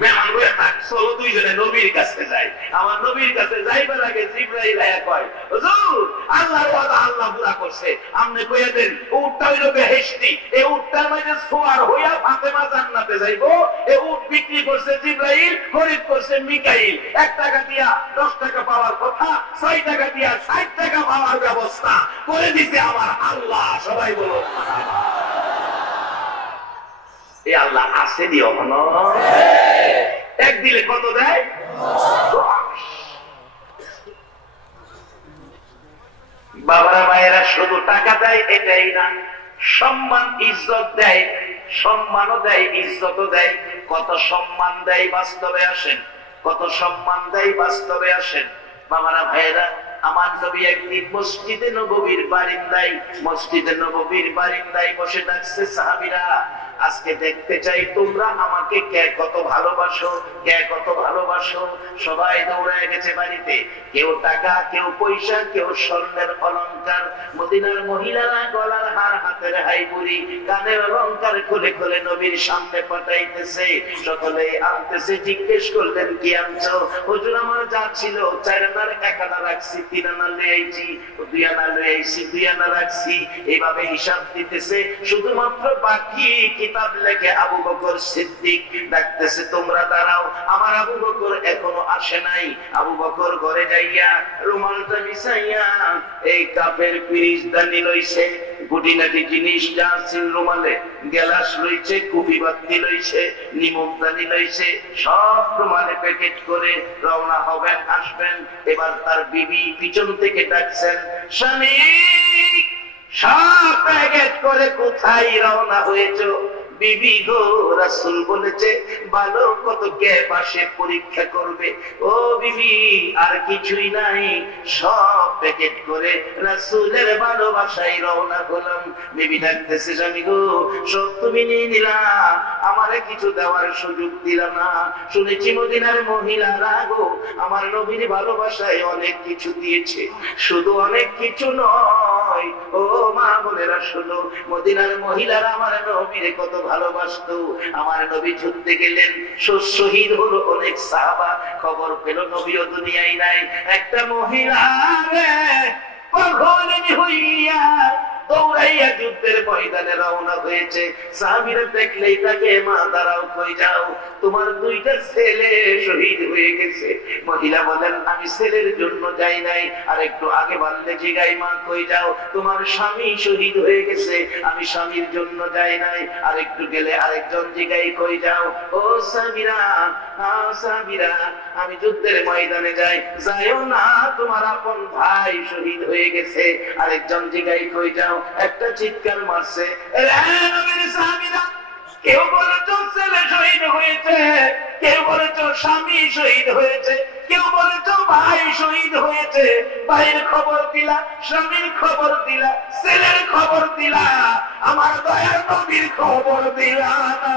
মেহমান বলে থাক, চলো দুইজনে নবীর কাছে যাই। আমার নবীর কাছে যাইবার আগে জিবরাইল আয়া কয়, হুজুর আল্লাহর ওয়াদা আল্লাহ পুরা করছে, আপনি কইয়া দেন উটটা হইল বেহেশতি, এই উটটার মাঝে সোয়ার হইয়া ফাতেমা জান্নাতে যাইবো। এই উট বিক্রি করছে জিবরাইল, খরিদ করছে মিকাইল। 1 টাকা দিয়া 10 টাকা পাওয়ার কথা, 6 টাকা দিয়া 60 টাকা পাওয়ার ব্যবস্থা করে দিছে আমার আল্লাহ। সবাই বলো এই আল্লাহ আছে দিও না। 1 দিলে কত দেয়? বাবারা ভাইয়েরা শুধু টাকা দেয় এটাই না, সম্মান ইজ্জত দেয়, সম্মানও দেয় ইজ্জতও দেয়। কত সম্মান দেয় বাস্তবে আসেন, কত সম্মান দেয় বাস্তবে আসেন। বাবারা ভাইয়েরা আমার নবী একদিন মসজিদে নববীর বারিন্দায় বসে ডাকছে, সাহাবীরা আজকে দেখতে চাই তোমরা আমাকে কে কত ভালোবাসো, কে কত ভালোবাসো। সবাই দৌড়ায় গেছে বাড়িতে, কেউ টাকা, কেউ পয়সা, কেউ স্বর্ণের অলংকার। মদিনার মহিলারা গলার হার, হাতের হাইবুড়ি, কানের অলংকার খুলে খুলে নবীর সামনে পাঠাইতেছে। সকলে আনতেছে, জিজ্ঞেস করলেন কি আনছো? হুজুর আমার যা ছিল 4 আনার 1 আনা রাখছি, 3 আনা লয়ে আইছি, 2 আনা লয়ে আইছি, 2 আনা রাখছি। এইভাবে হিসাব দিতেছে। শুধুমাত্র বাকি কিতাব লেখে আবু বকর সিদ্দিক। ডাকতেছে তোমরা দাঁড়াও, আমার আবু বকর এখনো আসে নাই। আবু বকর ঘরে যাইয়া রুমালটা বিছাইয়া এই কাপের পিরিজদানি লইছে, খুঁটিনাটি জিনিস যা ছিল, রুমালে গ্যালাস লইছে, কুপি বাতি লইছে, নিমকদানি লইছে, সব রুমালে প্যাকেট করে রওনা হবেন, আসবেন। এবার তার বিবি পিছন থেকে ডাকছেন, স্বামী সব প্যাকেট করে কোথায় রওনা হয়েছে? বিবি গো, রাসূল বলেছে ভালো কত গ্যাপ আসে পরীক্ষা করবে। ও বিবি, আর কিছুই নাই, সব প্যাকেট করে রাসূলের ভালোবাসায় রওনা হলাম। বিবি ডাকতেছে, স্বামী গো সব তুমি নিয়ে নিলা, আমারে কিছু দেওয়ার সুযোগ দিলা না। শুনেছি মদিনার মহিলারা গো আমার নবীর ভালোবাসায় অনেক কিছু দিয়েছে। শুধু অনেক কিছু নয়, ও মা বোনেরা শোনো, মদিনার মহিলারা আমার নবীরে কত ভালোবাসতো। আমার নবী যুদ্ধে গেলেন, শহীদ হলো অনেক সাহাবা, খবর পেল নবীও দুনিয়ায় নাই। একটা মহিলা হইয়া দৌড়াইয়া যুদ্ধের ময়দানে রওনা হয়েছে। সাহাবীরা দেখলেই তাকে, মা দাঁড়াও, কই যাও? তোমার দুইটা ছেলে শহীদ হয়ে গেছে। মহিলা বলেন, আমি ছেলের জন্য যাই নাই। আর একটু আগে বললে জিগাই, মা কই যাও? তোমার স্বামী শহীদ হয়ে গেছে, আমি স্বামীর জন্য যাই নাই। আর একটু গেলে আরেকজন জিগাই, কই যাও? ও সাহাবীরা, সাহাবীরা, আমি যুদ্ধের ময়দানে যাই। যাইও না, তোমার আপন ভাই শহীদ হয়ে গেছে। আরেকজন জিগাই, কই যাও? একটা চিৎকার মারছে, কেউ বলেছো ছেলে শহীদ হয়েছে, কেউ বলেছো স্বামী শহীদ হয়েছে, কেউ বলেছো ভাই শহীদ হয়েছে। ভাইয়ের খবর দিলা, স্বামীর খবর দিলা, ছেলের খবর দিলা, আমার দয়ার নবীর খবর দিলা না।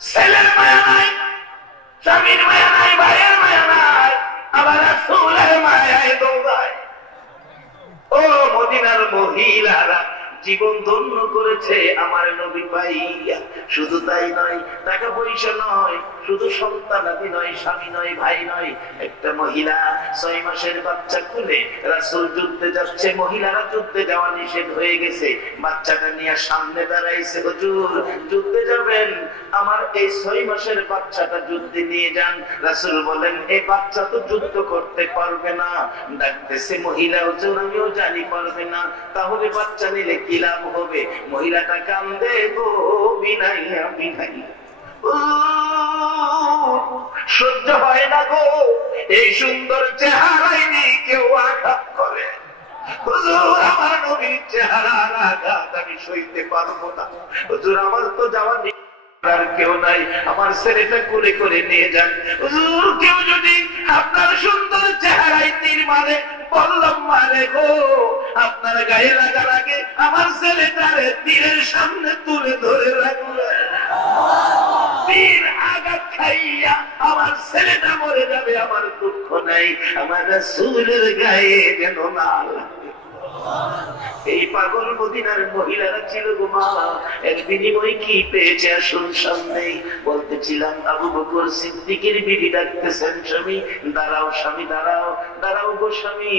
ছেলের মায়া নাই, স্বামীর মায়া নাই, ভাইয়ের মায়া নাই, আবার রাসূলের মায়ায় দৌড়ায়। ও মদিনার মহিলারা জীবন ধন্য করেছে আমার নবী পাইয়া। শুধু তাই নয়, টাকা পয়সা নয়, শুধু সন্তানাদি নয়, স্বামী নয়, ভাই নয়। একটা মহিলা 6 মাসের বাচ্চা খুলে রাসূল যুদ্ধে যাচ্ছে, মহিলারা যুদ্ধে যাওয়া নিষেধ হয়ে গেছে। বাচ্চাটা নিয়ে সামনে দাঁড়াইছে, হুজুর যুদ্ধে যাবেন, আমার এই 6 মাসের বাচ্চাটা যুদ্ধে নিয়ে যান। রাসূল বলেন, এই বাচ্চা তো যুদ্ধ করতে পারবে না। ডাকতেছে মহিলা, হুজুর আমিও জানি পারবে না, তাহলে বাচ্চা নিলে কি লাভ হবে? মহিলাটা কান্দে গো, বিনাইয়া বিনাইয়া সহ্য হয় না গো, এই সুন্দর চেহারায় নেই কেউ আঘাত করে। হুজুর আমার নবীর চেহারার আঘাত আমি সইতে পারবো না। হুজুর আমার তো যাওয়া আর কেউ নাই, আমার ছেলেটা কোলে করে নিয়ে যান। হুজুর কেউ যদি আপনার সুন্দর চেহারায় তীর মারে, বললাম মারে গো, আপনার গায়ে লাগার আগে আমার ছেলেটারে তীরের সামনে তুলে ধরে রাখলে, তীর আঘাত খাইয়া আমার ছেলেটা মরে যাবে, আমার দুঃখ নাই, আমার রাসূলের গায়ে যেন না লাগে। এই পাগল মদিনার মহিলারা ছিল গো মা, এর বিনিময় কি পেয়েছে আসুন সামনে। বলতেছিলাম আবু বকর সিদ্দিকের বিবি ডাকতেছেন, স্বামী দাঁড়াও, স্বামী দাঁড়াও, দাঁড়াও গো স্বামী,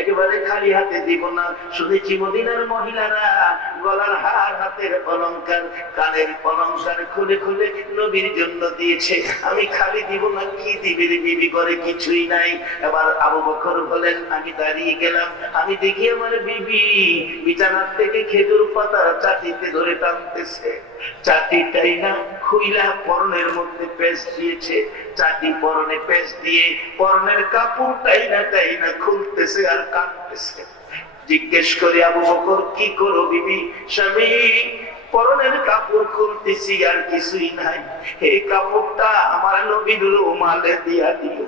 একেবারে খালি হাতে দিব না। শুনেছি মদিনার মহিলারা গলার হার, হাতের অলংকার, কানের অলংকার খুলে খুলে নবীর জন্য দিয়েছে, আমি খালি দিব না। কি দিবি রে বিবি, করে কিছুই নাই। এবার আবু বকর বলেন, আমি দাঁড়িয়ে গেলাম, আমি দেখি আমার বিবি বিছানার থেকে খেজুর পাতার চাটিতে ধরে টানতেছে। চাটিটাই না খুইলা পরনের মধ্যে পেঁচ দিয়েছে, চাটি পরনে পেঁচ দিয়ে পরনের কাপড়টাই না খুলতেছে আর কাঁদতেছে। জিজ্ঞেস করে, আবু বকর কি করো বিবি? স্বামী পরনের কাপড় খুলতেছি, আর কিছুই নাই, এই কাপড়টা আমার নবীর রুমালে দিয়া দিও।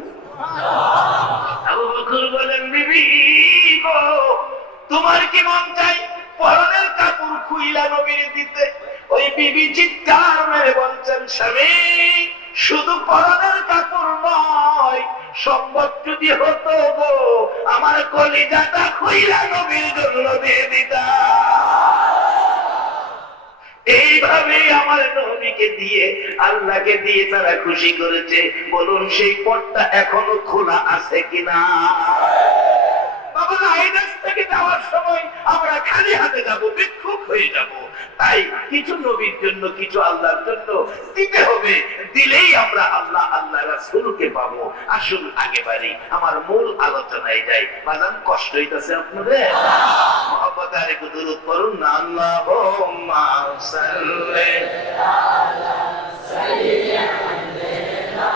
আবু বকর বলেন, বিবি গো তোমার কি মন চাই পরনের কাপড় খুইলা নবীর দিতে? ওই বিবি চিৎকার মেরে বলছেন, স্বামী শুধু পরনের কাপড় নয়, সম্ভব যদি হতো গো আমার কলিজাটা খুইলা নবীর জন্য দিয়ে দিতাম। এইভাবে আমার নবীকে দিয়ে, আল্লাহকে দিয়ে তারা খুশি করেছে। বলুন সেই পথটা এখনো খোলা আছে কিনা? আবার আইনাস থেকে যাওয়ার সময় আমরা খালি হাতে যাব, ভিক্ষুক হয়ে যাব। তাই কিছু নবীর জন্য, কিছু আল্লাহর জন্য দিতে হবে। দিলেই আমরা আল্লাহ আল্লাহ রাসূলকে পাবো। আসুন আগে বাড়ি, আমার মূল আলোচনায় যাই। বাজান কষ্ট হইতেছে আপনাদের? মহব্বত আর একটু দুরূদ পড়ুন না। আল্লাহুম্মা সাল্লি আলা সাইয়্যিদিনা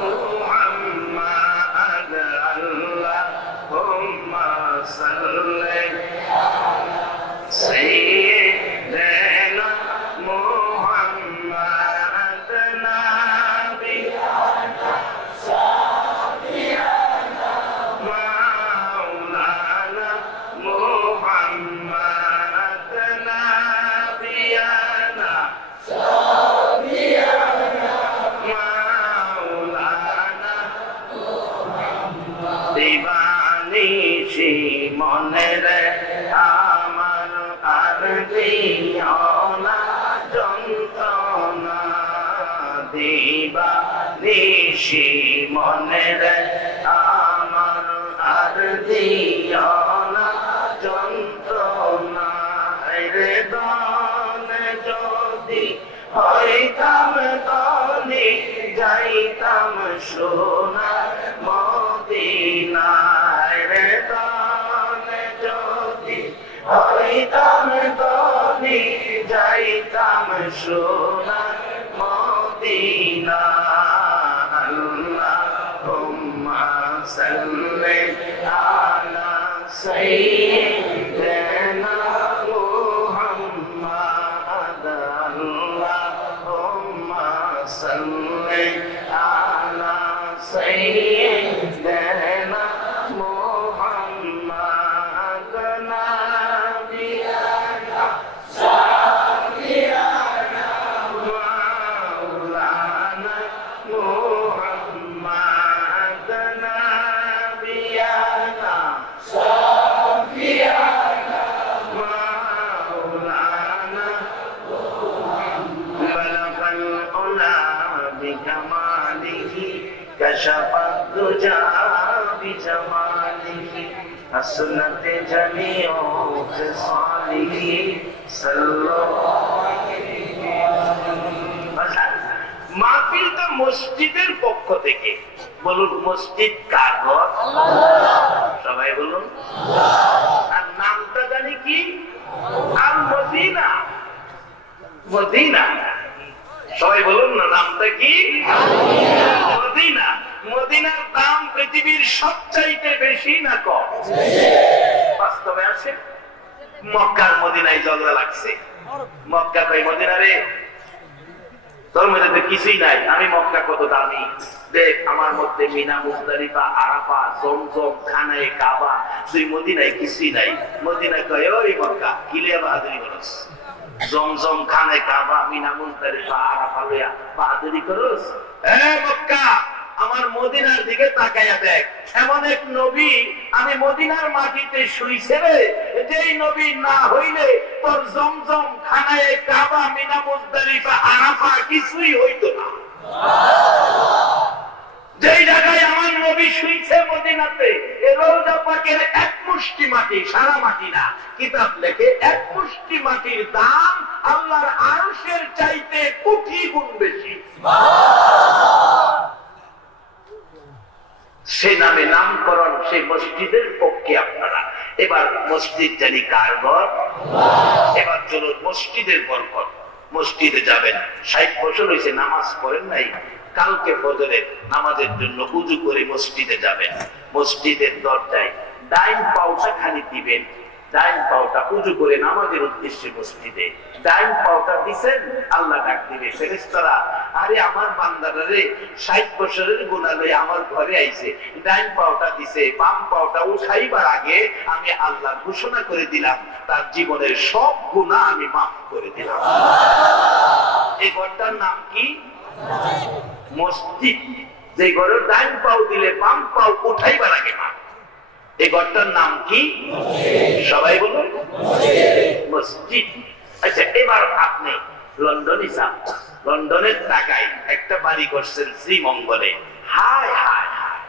মুহাম্মাদ, আল্লাহুম্মা সাল্লি আলা সাইয়্যিদিনা মুহাম্মাদ, নাবিয়ানা সাফিয়ানা মাওলানা মুহাম্মাদ, নাবিয়ানা সাফিয়ানা মাওলানা মুহাম্মাদ। দিবানিশি মনেরে আমার আর দিও না যন্ত্রণা, দিবানিশি মনেরে আমার আর দিও না যন্ত্রণা। রে দনে যদি হইতাম তনি যাইতাম সোনার মদিনায়। রে দনে যদি হইতাম তনি যাইতাম সোনার মদিনায়। আল্লাহুম্মা সাল্লি আলা সাইয়্যিদিনা মুহাম্মাদ, আল্লাহুম্মা সাল্লি আলা সাইয়্যিদিনা মুহাম্মাদ, নাবিয়ানা সাফিয়ানা মাওলানা মুহাম্মাদ, নাবিয়ানা সাফিয়ানা মাওলানা বলগল উলা বিকামালিহি কশফাত দুজা বিজামালিহি হাসনাতে জামিউ খিসালিহি সাল্লাল্লাহু আলাইহি ওয়াসাল্লাম। মাহফিলটা মসজিদের পক্ষ থেকে। বলুন মসজিদ কার ঘর? সবাই বলুন। আর নামটা জানি কি? আল মদিনা। মদিনা, সবাই বলুন না, নামটা কি? মদিনা। মদিনার দাম পৃথিবীর সবচাইতে বেশি না কম? বাস্তবে আছে। মক্কার মদিনায় ঝগড়া লাগছে। মক্কা কই মদিনা রে তোর মধ্যে তো কিছুই নাই, আমি মক্কা কত দামি দেখ, আমার মধ্যে মিনা মুজদালিফা আরাফা জমজম খানায়ে কাবা, তুই মদিনায় কিছুই নাই। মদিনা কয় ওই মক্কা কিলিয়া বাহাদুরি করস, জমজম খানে কাবা মিনা মুজদালিফা আরাফা লইয়া বাহাদুরি করস? এ মক্কা আমার মদিনার দিকে তাকাইয়া দেখ, এমন এক নবী আমি মদিনার মাটিতে শুইছে রে, যেই নবী না হইলে তোর জমজম খানায়ে কাবা মিনা মুজদালিফা আরাফা কিছুই হইতো না। যেই জায়গায় আমার নবী শুইছে মদিনাতে, এ রওজা পাকের এক মুষ্টি মাটি, সারা মাটি না, কিতাব লেখে এক মুষ্টি মাটির দাম আল্লাহর আরশের চাইতে কোটি গুণ বেশি। সে নামে নামকরণ সেই মসজিদের পক্ষে আপনারা। এবার মসজিদ জানি কার ঘর? এবার চলুন মসজিদের বরকত। মসজিদে যাবেন, 60 বছর হয়েছে নামাজ পড়েন নাই, কালকে ফজরের নামাজের জন্য উযু করে মসজিদে যাবেন। মসজিদের দরজায় ডাইন পাওটা খালি দিবেন, ডাইন পাওটা উযু করে নামাজের উদ্দেশ্যে মসজিদে ডাইন পাওটা দিবেন, আল্লাহ ডাক দিবে ফেরেশতারা, আরে আমার বান্দারা রে 60 বছরের গুনাহ লয়ে আমার ঘরে আইছে, ডাইন পাওটা দিছে, বাম পাওটা উঠাইবার আগে আমি আল্লাহ ঘোষণা করে দিলাম তার জীবনের সব গুনাহ আমি মাফ করে দিলাম। এই ঘরটার নাম কি? মসজিদ। যে ঘরের ডাইন পাও দিলে বাম পাও উঠাইবার আগে মাফ, এই ঘরটার নাম কি? সবাই বলুন মসজিদ। আচ্ছা এবার আপনি লন্ডনে যান, লন্ডনের টাকায় একটা বাড়ি করছেন শ্রীমঙ্গলে, হায় হায় হায়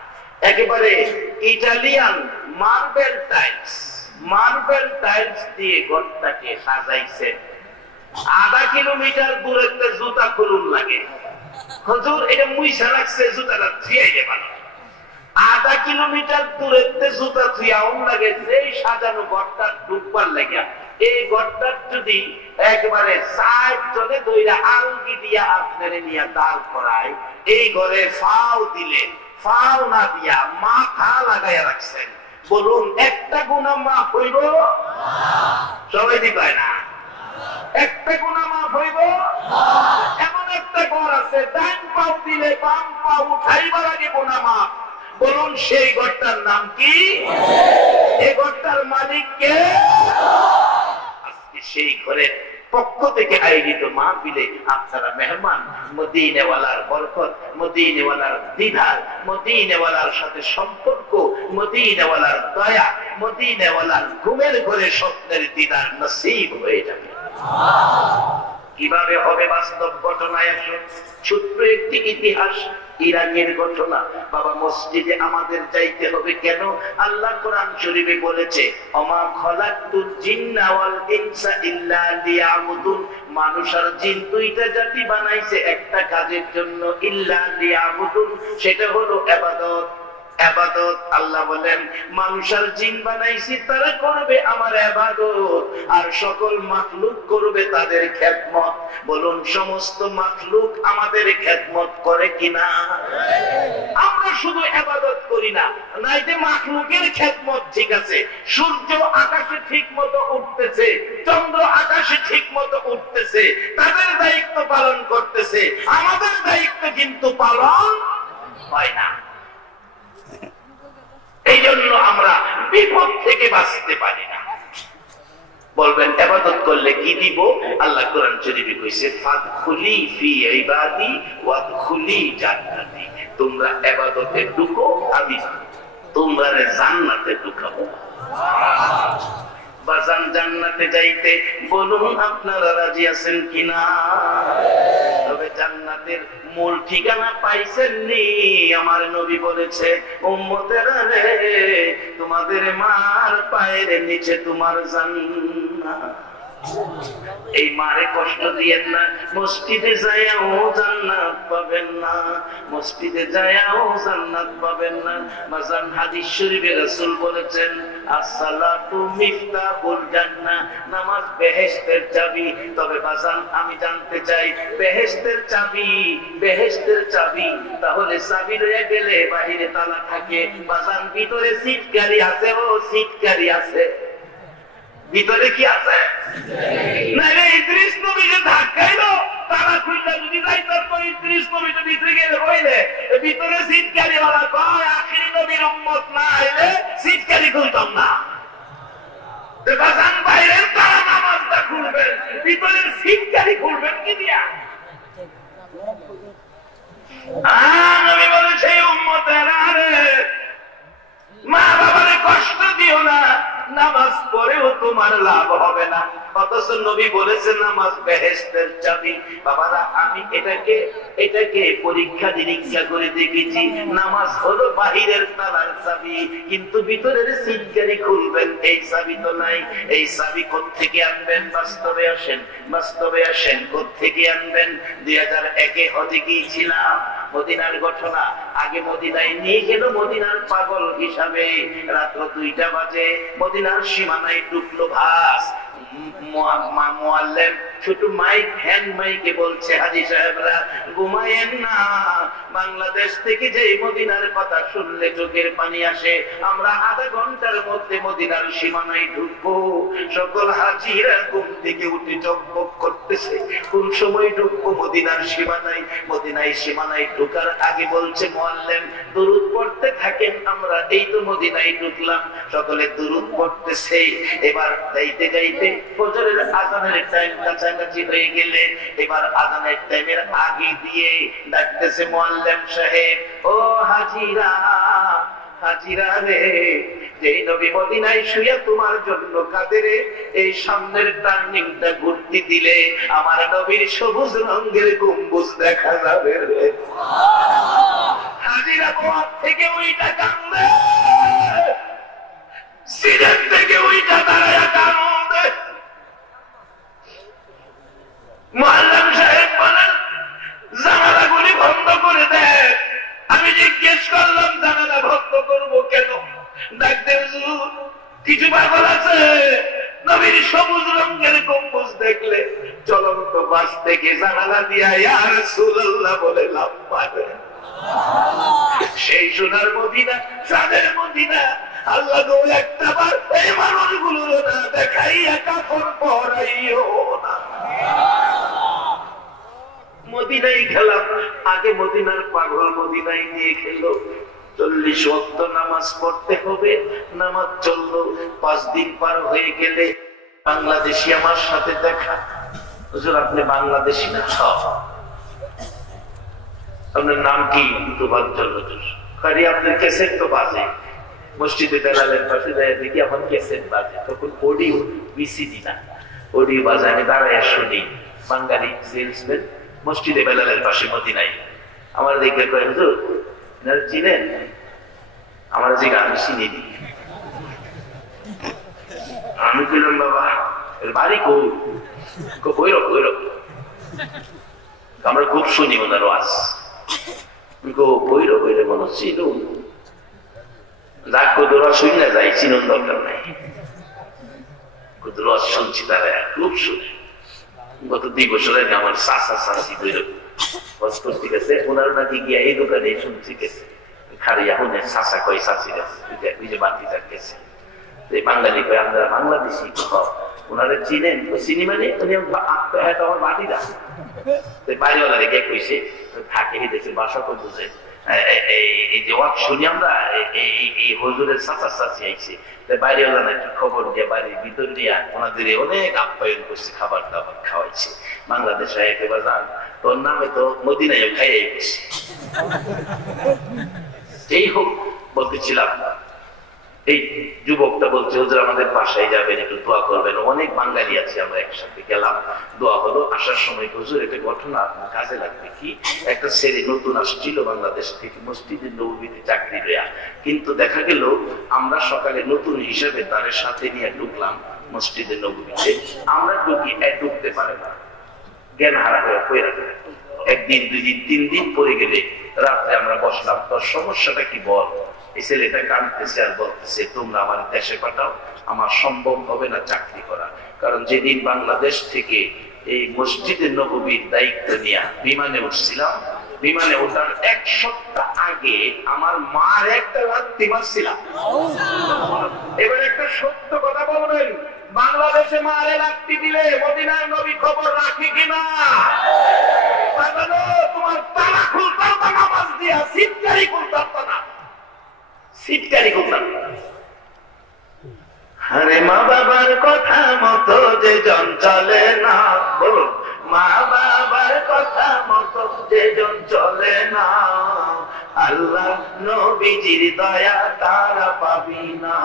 একেবারে ইটালিয়ান মার্বেল টাইলস দিয়ে ঘরটাকে সাজাইছেন। 1/2 কিলোমিটার দূরেতে জুতা খুলুন লাগে, হুজুর এটা মুইসা রাখছে, জুতাটা ধুয়ে দেবেন। 1/2 কিলোমিটার দূরেতে জুতা ধুয়াউন লাগে, যেই সাজানো ঘরটা ডুববার লাগে। এই ঘরটার যদি একেবারে 4 জনে দইরা আলগি দিয়া আপনারে নিয়ে দাঁড় করায়, এই ঘরে ফাও দিলে ফাও না দিয়া মাথা লাগাইয়া রাখছেন, বলুন একটা গুনাহ মাফ হইব? সবাই দিবায় না, একটা গুনাহ মাফ হইব? এমন একটা ঘর আছে, ডান পাও দিলে বাম পাও উঠাইবার আগে গুনাহ মাফ, বলুন সেই ঘরটার নাম কি? এই ঘরটার মালিক কে? আজকে সেই ঘরের পক্ষ থেকে আয়োজিত মাহফিলে আপনারা মেহমান। মদিনাওয়ালার বরকত, মদিনাওয়ালার দিদার, মদিনাওয়ালার সাথে সম্পর্ক, মদিনাওয়ালার দয়া, মদিনাওয়ালার ঘুমের ঘরে স্বপ্নের দিদার নসিব হয়ে যাবে। কিভাবে হবে? বাস্তব ঘটনায় আসুন। ছোট্ট একটি ইতিহাস, ইরাকের ঘটনা। বাবা মসজিদে আমাদের যাইতে হবে কেন? আল্লাহ কোরআন শরীফে বলেছে, ওমা খালাকতুল জিন্না ওয়াল ইনসা ইল্লা লিয়াবুদুন। মানুষ আর জিন দুইটা জাতি বানাইছে একটা কাজের জন্য, ইল্লা লিয়াবুদুন, সেটা হলো ইবাদত। ইবাদত আল্লাহ বলেন মানুষ আর জিন বানাইছি তারা করবে আমার ইবাদত, আর সকল মাখলুক করবে তাদের খেদমত। বলুন সমস্ত মাখলুক আমাদের খেদমত করে কিনা? আমরা শুধু ইবাদত করি না, নাইতে মাখলুকের খেদমত ঠিক আছে। সূর্য আকাশে ঠিক মতো উঠতেছে, চন্দ্র আকাশে ঠিক মতো উঠতেছে, তাদের দায়িত্ব পালন করতেছে, আমাদের দায়িত্ব কিন্তু পালন হয় না। এই জন্য আমরা বিপদ থেকে বাঁচতে পারি না। বলবেন ইবাদত করলে কি দিব? আল্লাহ কোরআন শরীফে কইছে, ফাদখুলি ফি ইবাদি ওয়াদখুলি জান্নাতি। তোমরা ইবাদতে ঢুকো, আমি তোমারে জান্নাতে ঢুকাবো। বাজান জান্নাতে যাইতে বলুন আপনারা রাজি আছেন কিনা? তবে জান্নাতের মূল ঠিকানা পাইছেন নি? আমার নবী বলেছে, উম্মতেরা রে, তোমাদের মার পায়ের নিচে তোমার জান্নাত। এই মারে কষ্ট দিয়েন না, মসজিদে যায়াও জান্নাত পাবেন না, মসজিদে যায়াও জান্নাত পাবেন না। বাজান হাদিস শরীফে রাসূল বলেছেন, আসসালাতু মিফতাহুল জান্নাহ, নামাজ বেহেশতের চাবি। তবে বাজান আমি জানতে চাই, বেহেশতের চাবি, বেহেশতের চাবি, তাহলে চাবি লয়ে গেলে বাহিরে তালা থাকে, বাজান ভিতরে সিটকারি আছে? ও সিটকারি আছে, ভিতরে কি আছে? নাইলে ইদ্রিস নবী যে ধাক্কাইলো তারা খুললে যদি যাইতার পর ইদ্রিস নবী তো ভিতরে গেলে হইলে ভিতরে সিটকারি ওয়ালা কয় আখিরি নবীর উম্মত না হইলে সিটকারি খুলতাম না। বাজান বাইরের তারা নামাজটা খুলবেন, ভিতরের সিটকারি খুলবেন কি দিয়া? নবী বলেছে উম্মতেরা রে, মা বাবারে কষ্ট দিও না, নামাজ পড়েও তোমার লাভ হবে না। অথচ নবী বলেছেন নামাজ বেহেশতের চাবি। বাবারা আমি এটাকে পরীক্ষা নিরীক্ষা করে দেখেছি, নামাজ হলো বাহিরের তালার চাবি, কিন্তু ভিতরের সিটকারি খুলবেন এই চাবি তো নাই। এই চাবি কোত্থেকে আনবেন? বাস্তবে আসেন, বাস্তবে আসেন। কোত্থেকে আনবেন? 2001-এ হজে গিয়েছিলাম, মদিনার ঘটনা। আগে মদিনায় নিয়ে গেল মদিনার পাগল হিসাবে। রাত্র 2টা বাজে মদিনার সীমানায় ঢুকলো বাস। মুআল্লিম ছোট মাইক, হ্যান্ড মাইকে বলছে, হাজী সাহেবরা ঘুমায়েন না, বাংলাদেশ থেকে যে মদিনার কথা শুনলে চোখের পানি আসে। আমরা আধা ঘন্টার মধ্যে মদিনার সীমানায় ঢুকবো। সকল হাজিরা ঘুম থেকে উঠে চকবক করতেছে, কোন সময় ঢুকবো মদিনার সীমানায়। মদিনায় সীমানায় ঢুকার আগে বলছে মুআল্লিম, দুরূদ পড়তে থাকেন, আমরা এই তো মদিনায় ঢুকলাম। সকলে দুরূদ পড়তেছে। এবার যাইতে যাইতে ফজরের আযানের টাইম কাছাকাছি হয়ে গেলে এবার আযানের টাইমের আগে দিয়ে ডাকতেছে মুআল্লিম সাহেব, ও হাজিরা, হাজিরা রে, যেই নবী মদিনায় শুয়ে তোমার জন্য কাঁদে রে, এই সামনের টার্নিংটা ঘুরতে দিলে আমার নবীর সবুজ রঙের গম্বুজ দেখা যাবে রে। নাজিরাবাদ থেকে ওইটা কান্দে, সিলেট থেকে ওইটা দাঁড়ায় কান্দে। মুআল্লিম সাহেব বলেন জানালাগুলি বন্ধ করে দেয়। আমি জিজ্ঞেস করলাম জানালা বন্ধ করবো কেন? ডাকতে হুজুর কিছু পাগল আছে নবীর সবুজ রঙের গম্বুজ দেখলে চলন্ত বাস থেকে জানালা দিয়া ইয়া রাসূলুল্লাহ বলে লাফ মারে। সেই সোনার মদিনা, চাঁদের মদিনা, আল্লাহ গো একটা বার এই মানুষগুলোর না দেখাইয়া কাফন পরাইও না। মদিনায় খেলাম, আগে মদিনার পাগল মদিনায় নিয়ে খেলো। 40 ওয়াক্ত নামাজ পড়তে হবে, নামাজ চললো। 5 দিন পার হয়ে গেলে বাংলাদেশি আমার সাথে দেখা। হুজুর আপনি বাংলাদেশি না? আপনার নাম কি? তোবাজ্জল হুজুর। কারি আপনার ক্যাসেট তো বাজে। মসজিদে বেলালের পাশে যায় দেখি আমার ক্যাসেট বাজে। তখন অডিও, ভিসিডি না, অডিও বাজে। আমি দাঁড়ায় শুনি। বাঙালি সেলসম্যান মসজিদে বেলালের পাশে মদিনায়। আমার দেখে কয় হুজুর চিনেন? আমার যে গান চিনি নি। আমি বললাম বাবা এর বাড়ি কই? কইরক কইরক। আমরা খুব শুনি ওনার ওয়াজ। কইরক কইরে মনে ছিল যাক কদুরা শুনি না যাই, চিনন দরকার নাই। কদুরা শুনছি তারা খুব শুনে। গত 2 বছর আগে আমার চাচা চাচি কইরক ওয়াজ করতে গেছে, ওনার নাকি গিয়া এই দোকানে শুনছি গেছে। খারিয়া হুনে চাচা কই চাচি গেছে, নিজে বাতি যাক গেছে। বাঙালি কয় আমরা বাংলাদেশি। ওনারা চিনেন? চিনি মানে উনি আমার বাতিদা। বাড়িওয়ালা রেখে কইছে থাকে দেখে বাসা করে বুঝে এই যে ওয়াক শুনি আমরা এই হুজুরের চাচা চাচি আইছে। বাড়িওয়ালা নাকি খবর দিয়ে বাড়ির ভিতর দিয়া ওনাদের অনেক আপ্যায়ন করছে, খাবার দাবার খাওয়াইছে। বাংলাদেশে একেবারে যান তোর নামে তো মদিনায় খাইয়ে গেছে। এই হোক বলতেছিলাম, এই যুবকটা বলছে হুজুর আমাদের বাসায় যাবেন, একটু দোয়া করবেন। অনেক বাঙালি আছে, আমরা একসাথে গেলাম, দোয়া হলো। আসার সময় হুজুর একটা ঘটনা আপনার কাজে লাগবে। কি? একটা ছেলে নতুন আসছিল বাংলাদেশ থেকে, মসজিদের নববীতে চাকরি দেয়া। কিন্তু দেখা গেল আমরা সকালে নতুন হিসেবে তার সাথে নিয়ে ঢুকলাম মসজিদের নববীতে। আমরা ঢুকতে পারে না, জ্ঞান হারা হয়ে পড়ে রাখে। 1 দিন 2 দিন 3 দিন পরে গেলে রাত্রে আমরা বসলাম, তোর সমস্যাটা কি বল। এই ছেলেটা কাঁদতেছে আর বলতেছে তোমরা আমার দেশে পাঠাও, আমার সম্ভব হবে না চাকরি করা। কারণ যেদিন বাংলাদেশ থেকে এই মসজিদের নববীর দায়িত্ব নিয়ে বিমানে উঠছিলাম, বিমানে ওঠার 1 সপ্তাহ আগে আমার মার একটা লাথি মারছিলাম। এবার একটা সত্য কথা বলবেন, বাংলাদেশে মারে লাথি দিলে মদিনার নবী খবর রাখি কিনা? তোমার তালা খুলতাম না, নামাজ দিয়া সিটকারি খুলতাম না, সিটকারি করতাম। আরে মা বাবার কথা মতো যে জন চলে না, বলো মা বাবার কথা মতো যে জন চলে না, আল্লাহ নবীজির দয়া তারা পাবি না।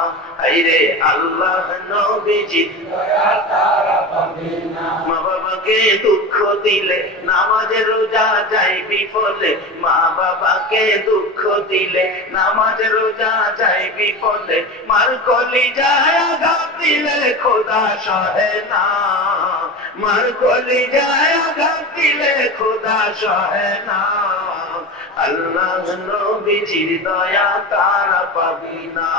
আইরে আল্লাহ নবীজির দয়া তারা পাবি না। মা বাবাকে দুঃখ দিলে নামাজে রোজা যায় বিফলে, মা বাবাকে দুঃখ দিলে নামাজে রোজা যায় বিফলে, মার কলিজায় আঘাত দিলে খোদা সহে না, মার কলিজায় আঘাত দিলে খোদা সহে না, আল্লাহ নবীজির দয়া তারা পাবি না।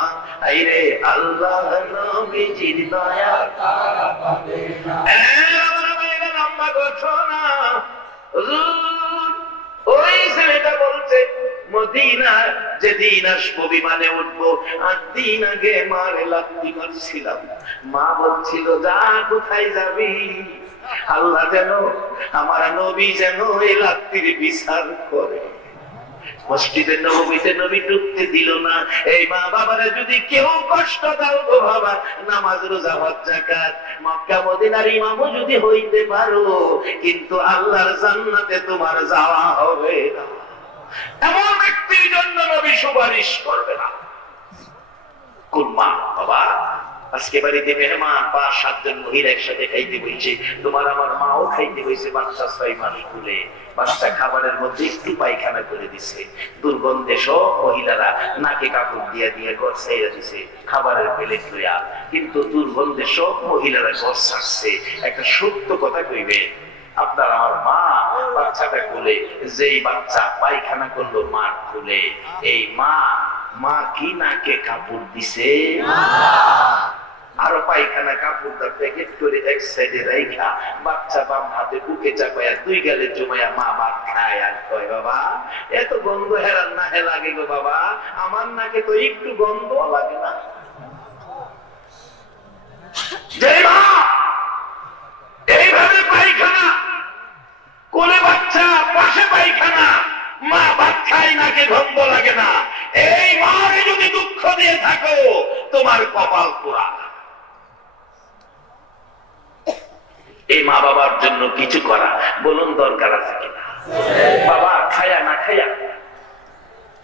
আইরে আল্লাহ নবীজির দয়া তারা পাবি না। লম্বা ঘটনা, ওই ছেলেটা বলছে মদিনা যেদিন আসবো বিমানে উঠবো, 8 দিন আগে মারে লাথি মারছিলাম। মা বলছিল যা কোথায় যাবি, আল্লাহ যেন আমার নবী যেন এই লাথির বিচার করে। মসজিদের নববীতে নবী ঢুকতে দিল না। এই মা বাবারা যদি কেউ কষ্ট দাও গো বাবা, নামাজ রোজা হজ যাকাত মক্কা মদিনার ইমামও যদি হইতে পারো, কিন্তু আল্লাহর জান্নাতে তোমার যাওয়া হবে না। এমন ব্যক্তির জন্য নবী সুপারিশ করবে না। কোন মা বাবা আজকে বাড়িতে মেহমান 5-7 জন মহিলা একসাথে খাইতে বইছে, তোমার আমার মাও খাইতে বইছে, বাচ্চা 6 মাস খুলে, বাচ্চা খাবারের মধ্যে একটু পায়খানা করে দিছে, দুর্গন্ধে সব মহিলারা নাকে কাপড় দিয়া দিয়ে ঘর ছেড়ে দিছে খাবারের প্লেট লইয়া, কিন্তু দুর্গন্ধে সব মহিলারা ঘর ছাড়ছে। একটা সত্য কথা কইবে, আপনার আমার মা বাচ্চাটা খুলে, যেই বাচ্চা পায়খানা করলো মার খুলে, এই মা কি নাকে কাপড় দিছে? আরো পায়খানা কাপড় দা প্যাকেট করে এক সাইডে রাইখা বাচ্চা বাম হাতে বুকে চাপায়া 2 গালে জমায়া মা ভাত খায় আর কয়, বাবা এত গন্ধ হেরান না হে লাগে গো বাবা, আমার নাকে তো একটু গন্ধ লাগে না। যে মা এইভাবে পায়খানা কোলে বাচ্চা পাশে পায়খানা, মা ভাত খায় নাকে গন্ধ লাগে না, এই মারে যদি দুঃখ দিয়ে থাকো তোমার কপাল পোড়া। এই মা বাবার জন্য কিছু করা বলুন দরকার আছে কিনা? বাবা খায়া না খায়া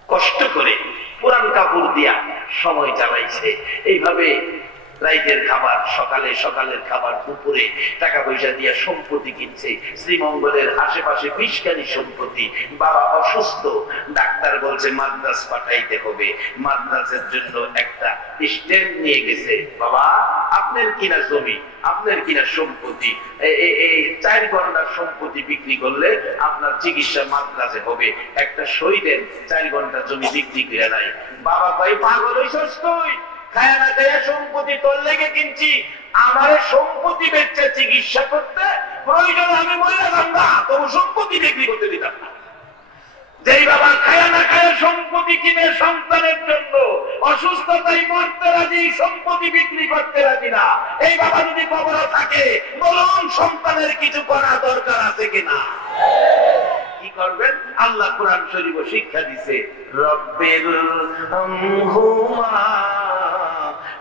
কষ্ট করে পুরান কাপড় দিয়া সময় চালাইছে, এইভাবে রাইতের খাবার সকালে, সকালের খাবার দুপুরে, টাকা পয়সা দিয়া সম্পত্তি কিনছে, শ্রীমঙ্গলের আশেপাশে 20 সম্পত্তি। বাবা অসুস্থ, ডাক্তার বলছে মাদ্রাজ পাঠাইতে হবে, মাদ্রাজের জন্য একটা স্ট্যান্ড নিয়ে গেছে। বাবা আপনার কিনা জমি, আপনার কিনা সম্পত্তি, এই 4 ঘন্টার সম্পত্তি বিক্রি করলে আপনার চিকিৎসা মাদ্রাজে হবে, একটা সই দেন, 4 ঘন্টা জমি বিক্রি করে নাই। বাবা ভাই পাগল হইছস তুই? খায়া না খায়া সম্পত্তি তোর লেগে কিনছি, আমার সম্পত্তি বেচে চিকিৎসা করতে, প্রয়োজন আমি মরে যাম না, তবু সম্পত্তি বিক্রি করতে দিতাম না। যেই বাবা খায়া না খায়া সম্পত্তি কিনে সন্তানের জন্য অসুস্থতায় মরতে রাজি, সম্পত্তি বিক্রি করতে রাজি না, এই বাবা যদি কবরে থাকে বলুন সন্তানের কিছু করা দরকার আছে কিনা? কি করবেন? আল্লাহ কোরআন শরীফ শিক্ষা দিছে, রব্বির হামহুমা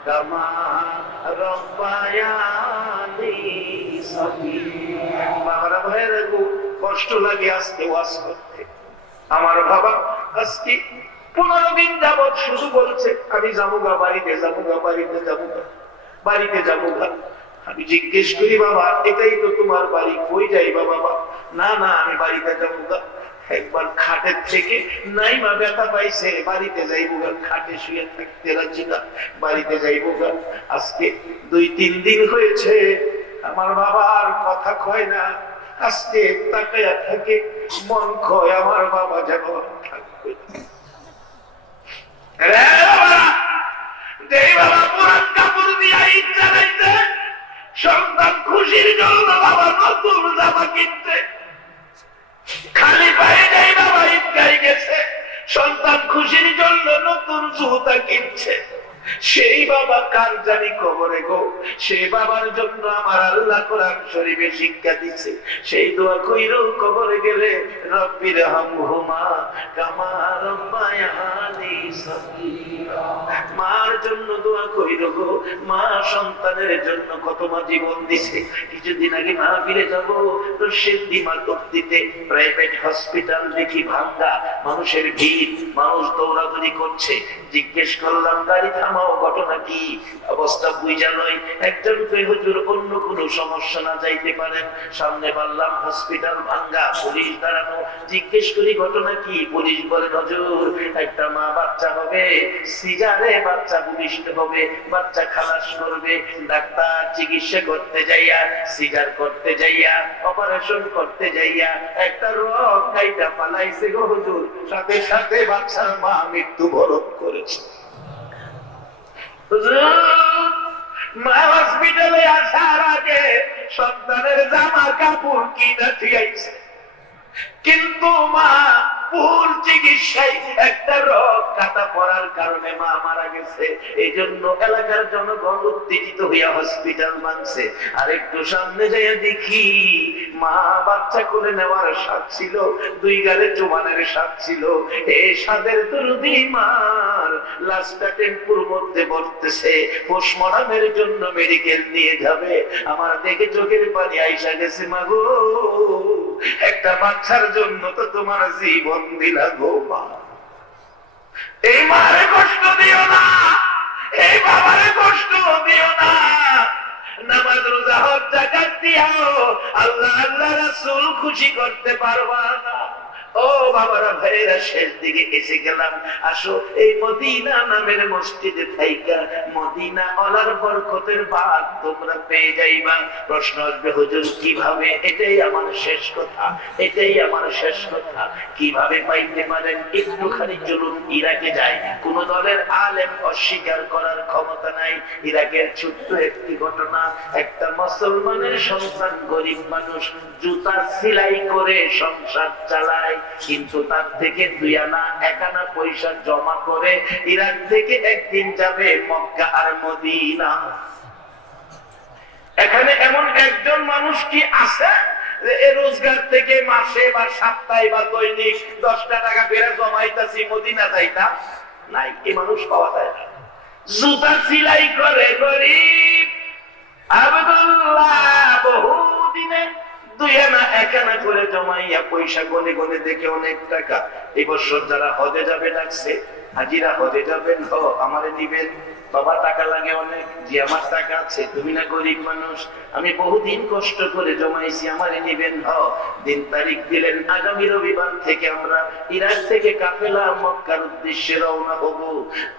কামা রব্বায়ানি সগীরা। বাবারা ভাইরা কষ্ট লাগে আজকে ওয়াজ করতে। আমার বাবা আজকে 15 দিন যাবৎ শুধু বলছে আমি যাবো বাড়িতে, যাবো বাড়িতে, যাবো বাড়িতে, যাবো। আমি জিজ্ঞেস করি, বাবা এটাই তো তোমার বাড়ি, কই যাইবা বাবা? না না আমি বাড়িতে যাবো। একবার খাটের থেকে নাই মা ব্যথা পাইছে, বাড়িতে যাইবো, খাটে শুয়ে থাকতে রাজি না, বাড়িতে যাইবো। আজকে 2-3 দিন হয়েছে আমার বাবা আর কথা কয় না, আজকে তাকায়া থাকে, মন কয় আমার বাবা যেন থাকবে। বাবা পুরান কাপড় দিয়া ঈদ জানাইতে, সন্তান খুশির জন্য বাবা নতুন জামা কিনতে, খালি পায়ে যাই বাবা ঈদগাহে গেছে, সন্তান খুশির জন্য নতুন জুতা কিনছে। সেই বাবা কার জানি কবরে গো, সেই বাবার জন্য আমার আল্লাহ কোরআন শরীফে শিক্ষা দিচ্ছে, সেই দোয়া কইরো কবরে গেলে, রব্বির হামহুমা কামা রব্বায়ানি সগীরা। মার জন্য দোয়া কইরো গো, মা সন্তানের জন্য কত মা জীবন দিছে। কিছুদিন আগে মা ফিরে যাব তো সিদ্ধি মাতব্দিতে প্রাইভেট হসপিটাল দেখি ভাঙ্গা, মানুষের ভিড়, মানুষ দৌড়াদৌড়ি করছে। জিজ্ঞেস করলাম গাড়ি থামাও, ঘটনা কি? অবস্থা বুঝা নয়। একজন কই হুজুর অন্য কোনো সমস্যা না যাইতে পারেন, সামনে বললাম হসপিটাল ভাঙ্গা, পুলিশ দাঁড়ানো। জিজ্ঞেস করি ঘটনা কি? পুলিশ বলেন হুজুর একটা মা বাচ্চা হবে, সিজারে বাচ্চা ভূমিষ্ঠ হবে, বাচ্চা খালাস করবে, ডাক্তার চিকিৎসা করতে যাইয়া, সিজার করতে যাইয়া, অপারেশন করতে যাইয়া একটা রোগ কাইটা পালাইছে গো হুজুর, সাথে সাথে বাচ্চার মা মৃত্যুবরণ করেছে। মা হসপিটালে আসার আগে সন্তানের জামা কাপড় কিনা দিয়েছে, কিন্তু মা ভুল চিকিৎসায় একটা রোগ কাটা পড়ার কারণে মা মারা গেছে। এই জন্য এলাকার জনগণ উত্তেজিত হইয়া হসপিটাল মানছে। আর একটু সামনে যাইয়া দেখি মা বাচ্চা কোলে নেওয়ার স্বাদ ছিল, 2 গালে চুমানের স্বাদ ছিল। এই স্বাদের দরদি মার লাশটা টেম্পুর মধ্যে বসতেছে, পোস্টমর্টমের জন্য মেডিকেল নিয়ে যাবে। আমার দেখে চোখের পানি আইসা গেছে, মাগো একটা বাচ্চার জন্য তো তোমার জীবন দিলা গো মা। এই মারে কষ্ট দিও না, এই বাবারে কষ্ট দিও না। রাসূল খুশি করতে পারবা না। ও বাবারা ভাইরা, শেষ দিকে এসে গেলাম। আসো এই মদিনা নামের মসজিদে থাইকা মদিনা ওয়ালার বরকতের ভাগ তোমরা পেয়ে যাইবা। প্রশ্ন আসবে, হুজুর কিভাবে? এটাই আমার শেষ কথা, এটাই আমার শেষ কথা। কিভাবে পাইতে পারেন? একটুখানি চলুন ইরাকে যাই। কোন দলের আলেম অস্বীকার করার ক্ষমতা নাই। ইরাকের ছোট্ট একটি ঘটনা। একটা মুসলমানের সন্তান, গরিব মানুষ, জুতা সেলাই করে সংসার চালায়, কিন্তু তার থেকে 2 আনা 1 আনা পয়সা জমা করে ইরাক থেকে একদিন যাবে মক্কা আর মদিনা। এখানে এমন একজন মানুষ কি আছে যে এই রোজগার থেকে মাসে বা সপ্তাহে বা দৈনিক 10টা টাকা বেড়ে জমাইতাছি মদিনা যাইতাম? নাই, এই মানুষ পাওয়া যায় না। জুতা সেলাই করে গরিব আব্দুল্লাহ বহুদিনে 2 আনা 1 আনা করে জমাইয়া পয়সা গনে গনে দেখে অনেক টাকা। এই বছর যারা হজে যাবে ডাকছে, হাজিরা হজে যাবেন, আমারে দিবেন। বাবা টাকা লাগে অনেক। যে আমার টাকা আছে, তুমি না গরিব মানুষ, আমি বহুদিন কষ্ট করে জমাইছি, আমারে নিবেন। দিন তারিখ দিলেন, আগামী রবিবার থেকে আমরা ইরাক থেকে কাফেলা মক্কার উদ্দেশ্যে রওনা হব।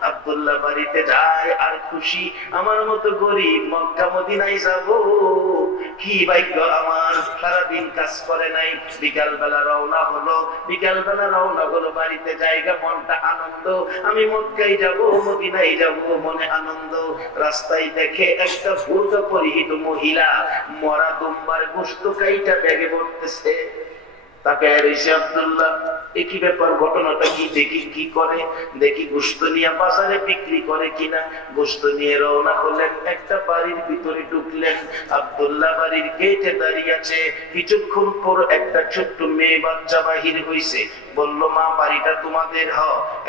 আব্দুল্লাহ বাড়িতে যায় আর খুশি, আমার মতো গরিব মক্কা মদিনায় যাব। কি ভাগ্য আমার, সারাদিন কাজ করে নাই, বিকাল বেলা রওনা হলো। বিকাল বেলা রওনা হলো, বাড়িতে জায়গা, মনটা আনন্দ, আমি মক্কায় যাব, মদিনায় যাব, মনে আনন্দ। রাস্তায় দেখে একটা বুরকা পরিহিত মহিলা মরা দুম্বার গোশত কাইটা ব্যাগে ভরতেছে। তাকে রয়েছে আব্দুল্লাহ, একই ব্যাপার, ঘটনাটা কি? দেখি কি করে, দেখি গোশত নিয়ে বাজারে বিক্রি করে কিনা। গোশত নিয়ে রওনা হলেন, একটা বাড়ির ভিতরে ঢুকলেন। আব্দুল্লাহ বাড়ির গেটে দাঁড়িয়ে আছে। কিছুক্ষণ পর একটা ছোট্ট মেয়ে বাচ্চা বাহির হইছে। বলল, মা বাড়িটা তোমাদের?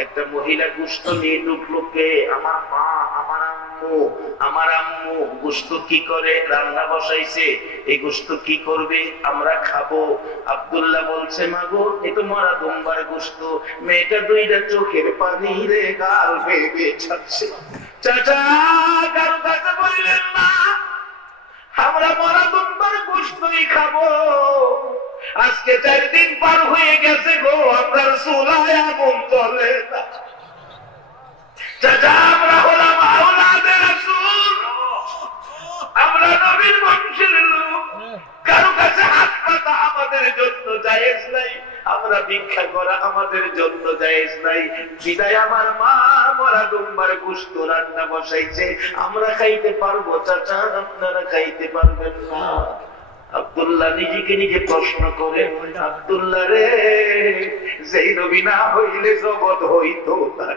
একটা মহিলা গোশত নিয়ে ঢুকলো। কে? আমার মা, আমার আম্মু। আমার আম্মু গোশত কি করে? রান্না বসাইছে। এই গোশত কি করবে? আমরা খাবো। আব্দুল্লাহ বলছে, মা গো, এ তো মরা দুম্বার গোশত। মেয়েটা 2টা চোখের পানি রে গাল বেয়ে ছাড়ছে। চাচা কারো কাছে বললেন না, আমরা মরা দুম্বার গোশতই খাবো। আজকে 4 দিন পার হয়ে গেছে গো, আপনার চুলায় আগুন জ্বলে না। চাচা আমরা হলাম আওলাদের রাসূল, আমরা নবীর বংশের লোক। কারো কাছে হাত পাতা আমাদের জন্য জায়েজ নাই, আমরা ভিক্ষা করা আমাদের জন্য জায়েজ নাই। বিদায় আমার মা মরা দুম্বার গোশত রান্না বসাইছে, আমরা খাইতে পারবো চাচা, আপনারা খাইতে পারবেন না। আব্দুল্লাহ নিজেকে নিজে প্রশ্ন করে, আব্দুল্লাহ রে, যেই নবী না হইলে জগৎ হইতো না,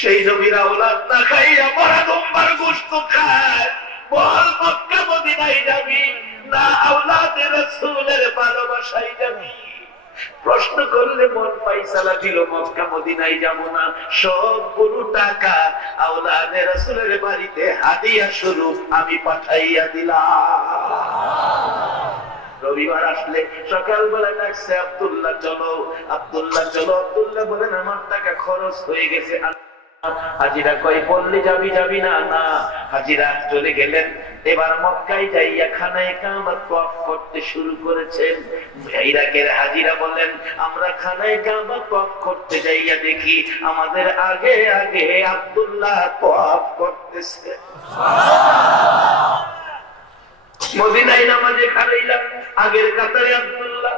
সেই নবীর আওলাদ না খাইয়া মরা দুম্বার গোশত খায়, বল মক্কা মদিনায় যাবি না আওলাদে রাসূলের ভালোবাসায় যাবি? প্রশ্ন করলে মন ফাইসালা দিল, মক্কা মদিনায় যাব না। সবগুলো টাকা আওলাদে রাসূলের বাড়িতে হাদিয়া স্বরূপ আমি পাঠাইয়া দিলাম। রবিবার আসলে সকালবেলা ডাকছে, আব্দুল্লাহ চলো, আব্দুল্লাহ চলো। আব্দুল্লাহ বলেন, আমার টাকা খরচ হয়ে গেছে। হাজিরা কয়, বললে যাবি? যাবি না? না। হাজিরা চলে গেলেন। এবার মক্কায় যাইয়া খানায়ে কাবা তওয়াফ করতে শুরু করেছেন। ইরাকের হাজিরা বলেন, আমরা খানায়ে কাবা তওয়াফ করতে যাইয়া দেখি আমাদের আগে আগে আব্দুল্লাহ তওয়াফ করতেছে। মদিনায় নামাজে খাড়াইলাম, আগের কাতারে আব্দুল্লাহ।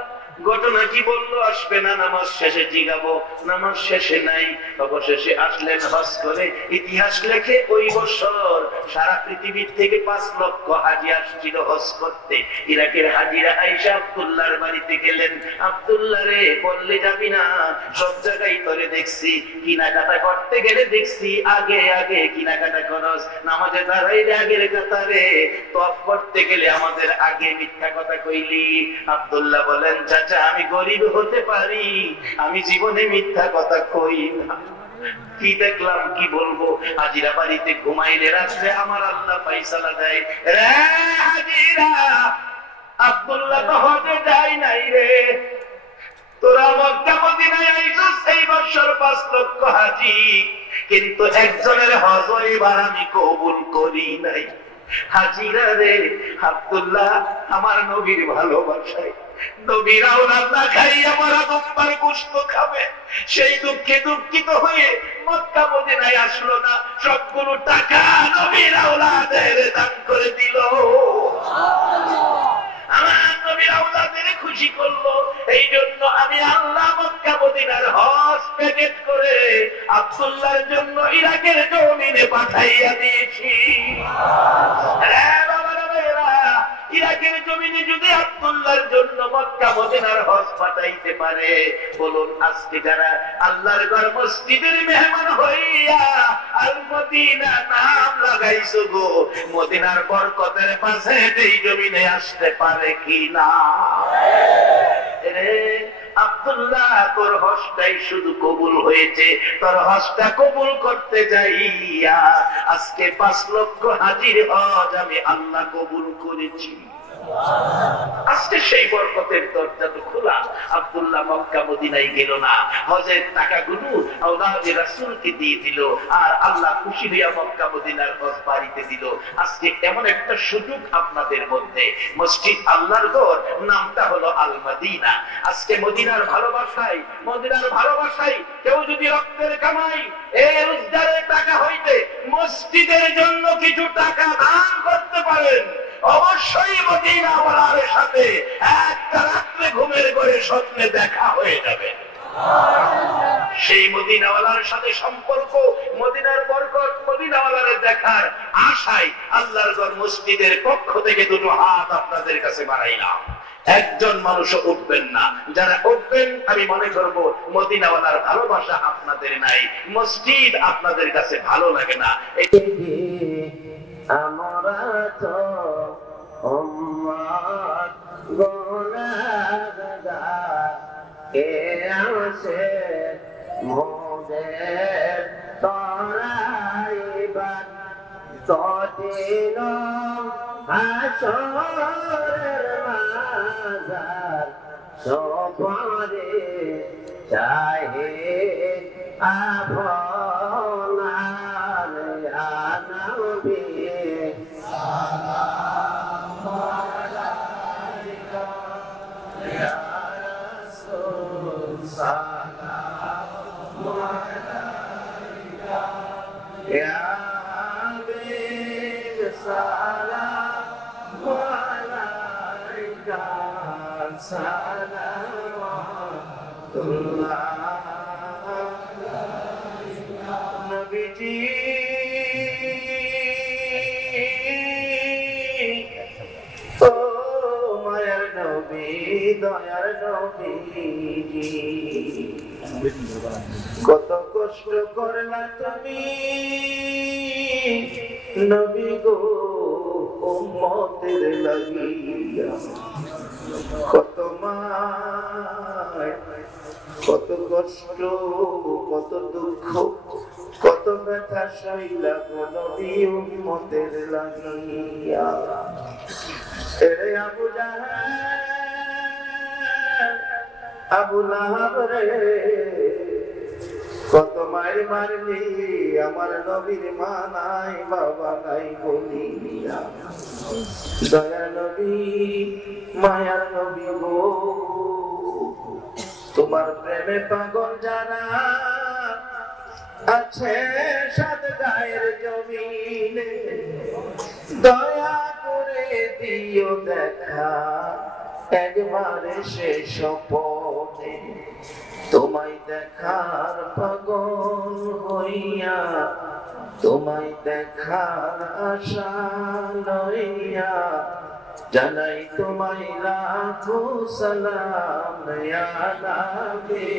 ঘটনা কি বললো? আসবে না, নামাজ শেষে জিগাবো। নামাজ শেষে নাই, অবশেষে আসলেন হজ করে। ইতিহাস লেখে ওই বছর সারা পৃথিবীর থেকে 5 লক্ষ হাজি আসছিল হজ করতে। ইরাকের হাজিরা আয়েশা আব্দুল্লাহর বাড়িতে গেলেন। আব্দুল্লাহ রে, বললে যাবি না? সব জায়গায় তোরে দেখছি, কিনাকাটা করতে গেলে দেখছি আগে আগে কিনাকাটা করস, নামাজে দাঁড়াইলে আগের কাতারে, তওয়াফ করতে গেলে আমাদের আগে মিথ্যা কথা কইলি। আব্দুল্লাহ বলেন, চাচা আমি গরিব হতে পারি, আমি জীবনে মিথ্যা কথা কই না। কি দেখলাম কি বলবো? হাজিরা বাড়িতে ঘুমাইলে রাত্রে আমার আল্লাহ ফায়সালা দেয়, রে হাজিরা, আব্দুল্লাহ তো হজে যায় নাই রে, তোরা মক্কা মদিনায় আইছস এই বছর 5 লক্ষ হাজি, কিন্তু একজনের হজ এবার আমি কবুল করি নাই। হাজিরা রে, আব্দুল্লাহ আমার নবীর ভালোবাসায় নবীর আওলাদ না খাইয়া মারা দুম্বার গোশত খাবে, সেই দুঃখে দুঃখিত হয়ে মক্কা মদিনায় আসলো না, সবগুলো টাকা নবীর আওলাদের দান করে দিল। আমার নবীর আওলাদের খুশি করলো, এই জন্য আমি আল্লাহ মক্কা মদিনার হজ প্যাকেট করে আব্দুল্লাহর জন্য ইরাকের জমিনে পাঠাইয়া দিয়েছি। ইরাকের জমিনে যদি আব্দুল্লাহর জন্য মক্কা মদিনার হজ পাঠাইতে পারে, বলুন আজকে যারা আল্লাহর ঘর মসজিদের মেহমান হইয়া আল মদিনা নাম লাগাইছো গো, মদিনার বরকতের পাশে এই জমিনে আসতে পারে কি না? আব্দুল্লাহ, তোর হজটাই শুধু কবুল হয়েছে, তোর হজটা কবুল করতে যাইয়া আজকে 5 লক্ষ হাজির হজ আমি আল্লাহ কবুল করেছি। আজকে সেই বরকতের দরজা তো খোলা। আব্দুল্লাহ মক্কা মদিনায় গেল না, হজের টাকাগুলো আওলাদে রাসূলকে দিয়ে দিল, আর আল্লাহ খুশি হইয়া মক্কা মদিনার হজ বাড়িতে দিল। আজকে এমন একটা সুযোগ আপনাদের মধ্যে, মসজিদ আল্লাহর ঘর, নামটা হলো আল মদিনা। আজকে মদিনার ভালোবাসায় কেউ যদি রক্তের কামাই এই রোজগারের টাকা হইতে মসজিদের জন্য কিছু টাকা দান করতে পারেন, অবশ্যই মদিনাওয়ালার সাথে একটা রাত্রে ঘুমের ঘরে স্বপ্নে দেখা হয়ে যাবে। সেই মদিনাওয়ালার সাথে সম্পর্ক, মদিনার বরকত, মদিনাওয়ালার দেখার আশায় আল্লাহর ঘর মসজিদের পক্ষ থেকে 2 হাত আপনাদের কাছে বাড়াইলাম। একজন মানুষও উঠবেন না, যারা উঠবেন আমি মনে করব মদিনাওয়ালার ভালোবাসা আপনাদের নাই, মসজিদ আপনাদের কাছে ভালো লাগে না। আমরা তো উম্মত গুনাহগার, কে আসে মোদের তরাইবার, কঠিন হাসরের মাঝার সপরে চাহে আপনার নবী সালাম আলাইকা ইয়া রাসূল, সালাম আলাইকা ইয়া হাবিব, সালাম আলাইকা, সালাওয়াতুল্লাহ আলাইকা নবীজি। ও মায়ার নবী, দয়ার নবী, কত কষ্ট করলা তুমি নবী গো উম্মতের লাগিয়া, কত মায়, কত কষ্ট, কত দুঃখ, কত ব্যথা সইলা নবী উম্মতের লাগিয়া। এরে আবু জাহেল, আবু লাহাব রে, কত মায়ের মারলি আমার নবীর মা নাই বাবা নাই বলিয়া। দয়ার নবী, মায়ার নবী গো, তোমার প্রেমে পাগল যারা আছে 7 গায়ের জমিনে, দয়া করে দিও দেখা একবারে শেষ স্বপ্নে, তোমায় দেখার পাগল হইয়া, তোমায় দেখার আশা লইয়া, জানাই তোমায় লাখো সালাম ইয়া নবী,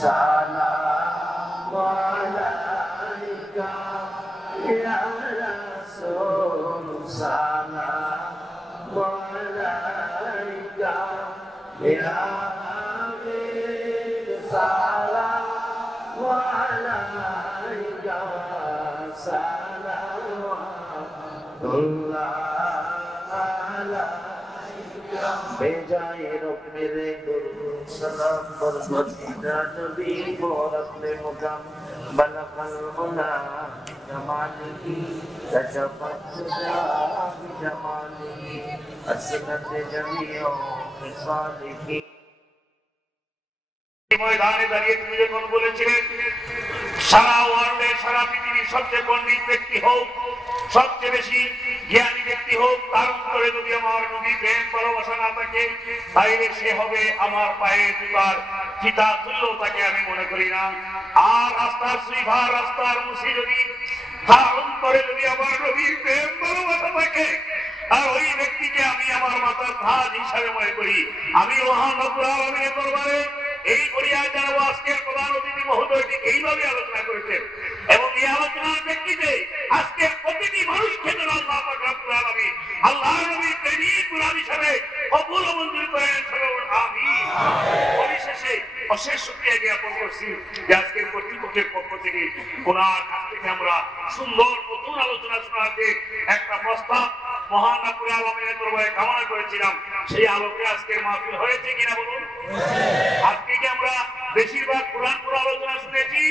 সালাম আলাইকা ইয়া রাসূল, সালাম আলাইকা ইয়া হাবিব, সালাম আলাইকা, সালাওয়াতুল্লাহ আলাইকা। বেজায় মেরে দুরূদ সালাম पर मदीना नबी को अपने मुकाम बलगल उला जमानी कशफत जमानी असनत जमियो خصاله ময়দানে দাঁড়িয়ে তুমি যখন বলেছিলেন সারা ওয়ার্ল্ডে সারা পৃথিবীর সবচেয়ে পণ্ডিত ব্যক্তি হোক, সবচেয়ে বেশি জ্ঞানী ব্যক্তি হোক, তার অন্তরে যদি আমার নবী প্রেম ভালোবাসা না থাকে তাইলে সে হবে আমার পায়ে জুতার ফিতা তুল্য, তাকে আমি মনে করি না। আর রাস্তার সুইভার, রাস্তার মুসি যদি তার অন্তরে যদি আমার নবীর প্রেম ভালোবাসা থাকে, আর ওই ব্যক্তিকে আমি আমার মাথার তাজ হিসাবে মনে করি। আমি মহান রব্বুল আলামিনের দরবারে এই করিয়া জানাবো আজকের প্রধান অতিথি মহোদয়টি এইভাবে আলোচনা করেছেন, এবং এই আলোচনার ব্যক্তিতে আজকের প্রতিটি মানুষকে যেন আল্লাহ পাক রব্বুল আলামিন আল্লাহর নবীর প্রেমিক গোলাম হিসেবে কবুল ও মঞ্জুর করেন। আমিন। পরিশেষে অশেষ শুকরিয়া জ্ঞাপন করছি যে আজকের কর্তৃপক্ষের পক্ষ থেকে ওনার কাছ থেকে আমরা সুন্দর নতুন আলোচনা শোনার যে একটা প্রস্তাব মহান রব্বুল আলামিনের দরবারে কামনা করেছিলাম, সেই আলোকে আজকের মাহফিল হয়েছে কিনা বলুন? আজকে কি আমরা বেশিরভাগ কোরআন পুরো আলোচনা শুনেছি?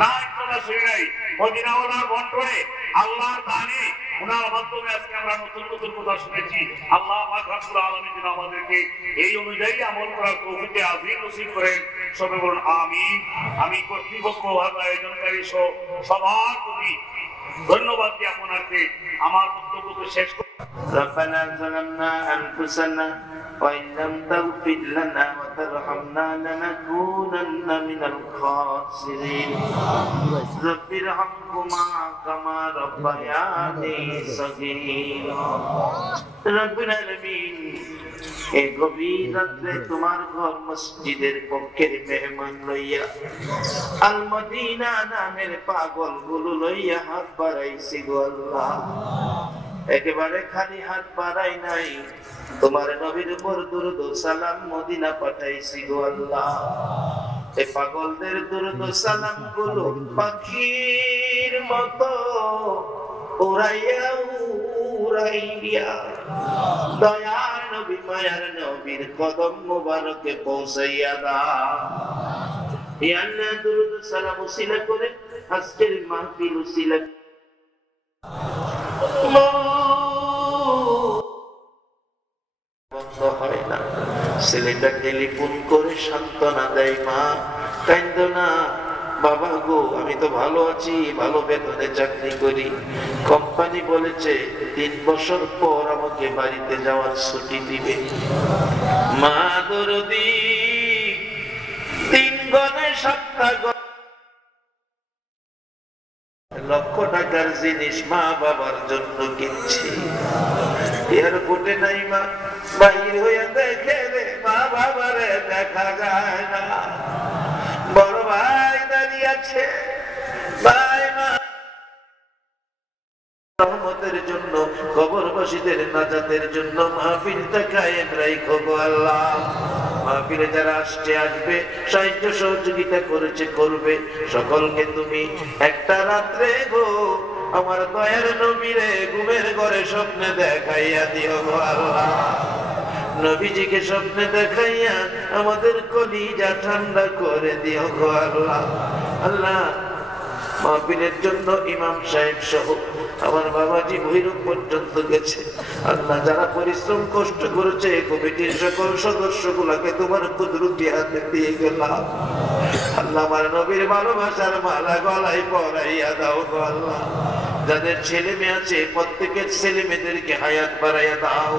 না, কথা শুনি নাই। মদিনাওয়ালার বন্টনে আল্লাহর দানে ওনার মাধ্যমে আজকে আমরা নতুন নতুন কথা শুনেছি। আল্লাহ পাক রব্বুল আলামিন যেন আমাদেরকে এই অনুযায়ী আমল করার তৌফিক আযীম নসিব করেন। সবাই বলুন আমিন। আমি কর্তৃপক্ষ আয়োজনকারী সবার প্রতি ধন্যবাদ জ্ঞাপন করতে আমার বক্তব্যকে শেষ করছি। ربنا ظلمنا أنفسنا وإن لم تغفر لنا وترحمنا لنكونن من الخاسرين رب ارحمهما كما ربياني صغيرا رب العالمين এই গভীর রাত্রে তোমার ঘর মসজিদের পক্ষের মেহমান লইয়া আল মদিনা নামের পাগল গুলো লইয়া হাত বাড়াইছি গো আল্লাহ। একেবারে খালি হাত বাড়াই নাই, তোমার নবীর উপর দুরূদ ও সালাম মদিনা পাঠাইছি গো আল্লাহ। এই পাগলদের দুরূদ ও সালাম গুলো পাখির মতো উড়াইয়া উড়াইয়া দয়ার নবী মায়ার নবীর কদম মোবারকে পৌঁছাইয়া দাও। ইয়া আল্লাহ, দুরূদ ও সালাম উসিলা করে আজকের মাহফিল উসিলা বন্ধ হয় না। ছেলেটা টেলিফোন করে সান্ত্বনা দেয়, মা কাঁদো না বাবা গো, আমি তো ভালো আছি, ভালো বেতনে চাকরি করি, কোম্পানি বলেছে 3 বছর পর আমাকে বাড়িতে যাওয়ার ছুটি দিবে। মা দরদি 3 গনে 7 লক্ষ টাকার জিনিস মা বাবার জন্য কিনছি, এয়ারপোর্টে নাই মা, বাহির হইয়া দেখে রে মা বাবারে দেখা যায় না। বড় ভাই দাঁড়িয়ে আছে, ভাই মা রহমতের জন্য, কবরবাসীদের নাজাতের জন্য মাহফিলটা কায়েম রাখো গো আল্লাহ। মাহফিলে যারা আসছে আসবে, সাহায্য সহযোগিতা করেছে করবে, সকলকে তুমি একটা রাত্রে গো আমার দয়ার নবীরে ঘুমের ঘরে স্বপ্নে দেখাইয়া দিও গো আল্লাহ। নবীজিকে স্বপ্নে দেখাইয়া আমাদের কলিজা ঠান্ডা করে দিও গো আল্লাহ। আল্লাহ, মাহফিলের জন্য ইমাম সাহেব সহ আমার বাবাজি ভৈরব পর্যন্ত গেছে। আল্লাহ, যারা পরিশ্রম কষ্ট করেছে কমিটির সকল সদস্য গুলাকে তোমার কুদরতি হাতে দিয়ে গেলাম। আল্লাহ, আমার নবীর ভালোবাসার মালা গলায় পরাইয়া দাও গো আল্লাহ। যাদের ছেলে মেয়ে আছে প্রত্যেকের ছেলে মেয়েদেরকে হায়াত বাড়াইয়া দাও।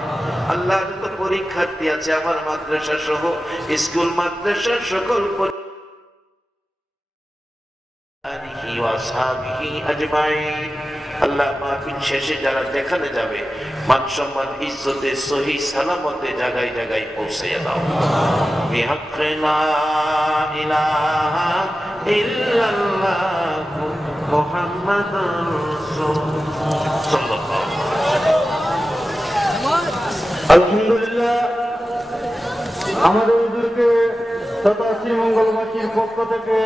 আল্লাহ, যত পরীক্ষার্থী আছে আমার মাদ্রাসা সহ স্কুল মাদ্রাসার সকল আল্লাহ, মাহফিল শেষে যারা দেখানে যাবে মান সম্মান ইজ্জতে সহি সালামতে জায়গায় জায়গায় পৌঁছাইয়া দাও। বিহাক্কে লা ইলাহা ইল্লাল্লাহু মুহাম্মাদুর রাসূলুল্লাহ। আলহামদুলিল্লাহ, আমাদের হুজুরকে তথা শ্রীমঙ্গলবাসীর পক্ষ থেকে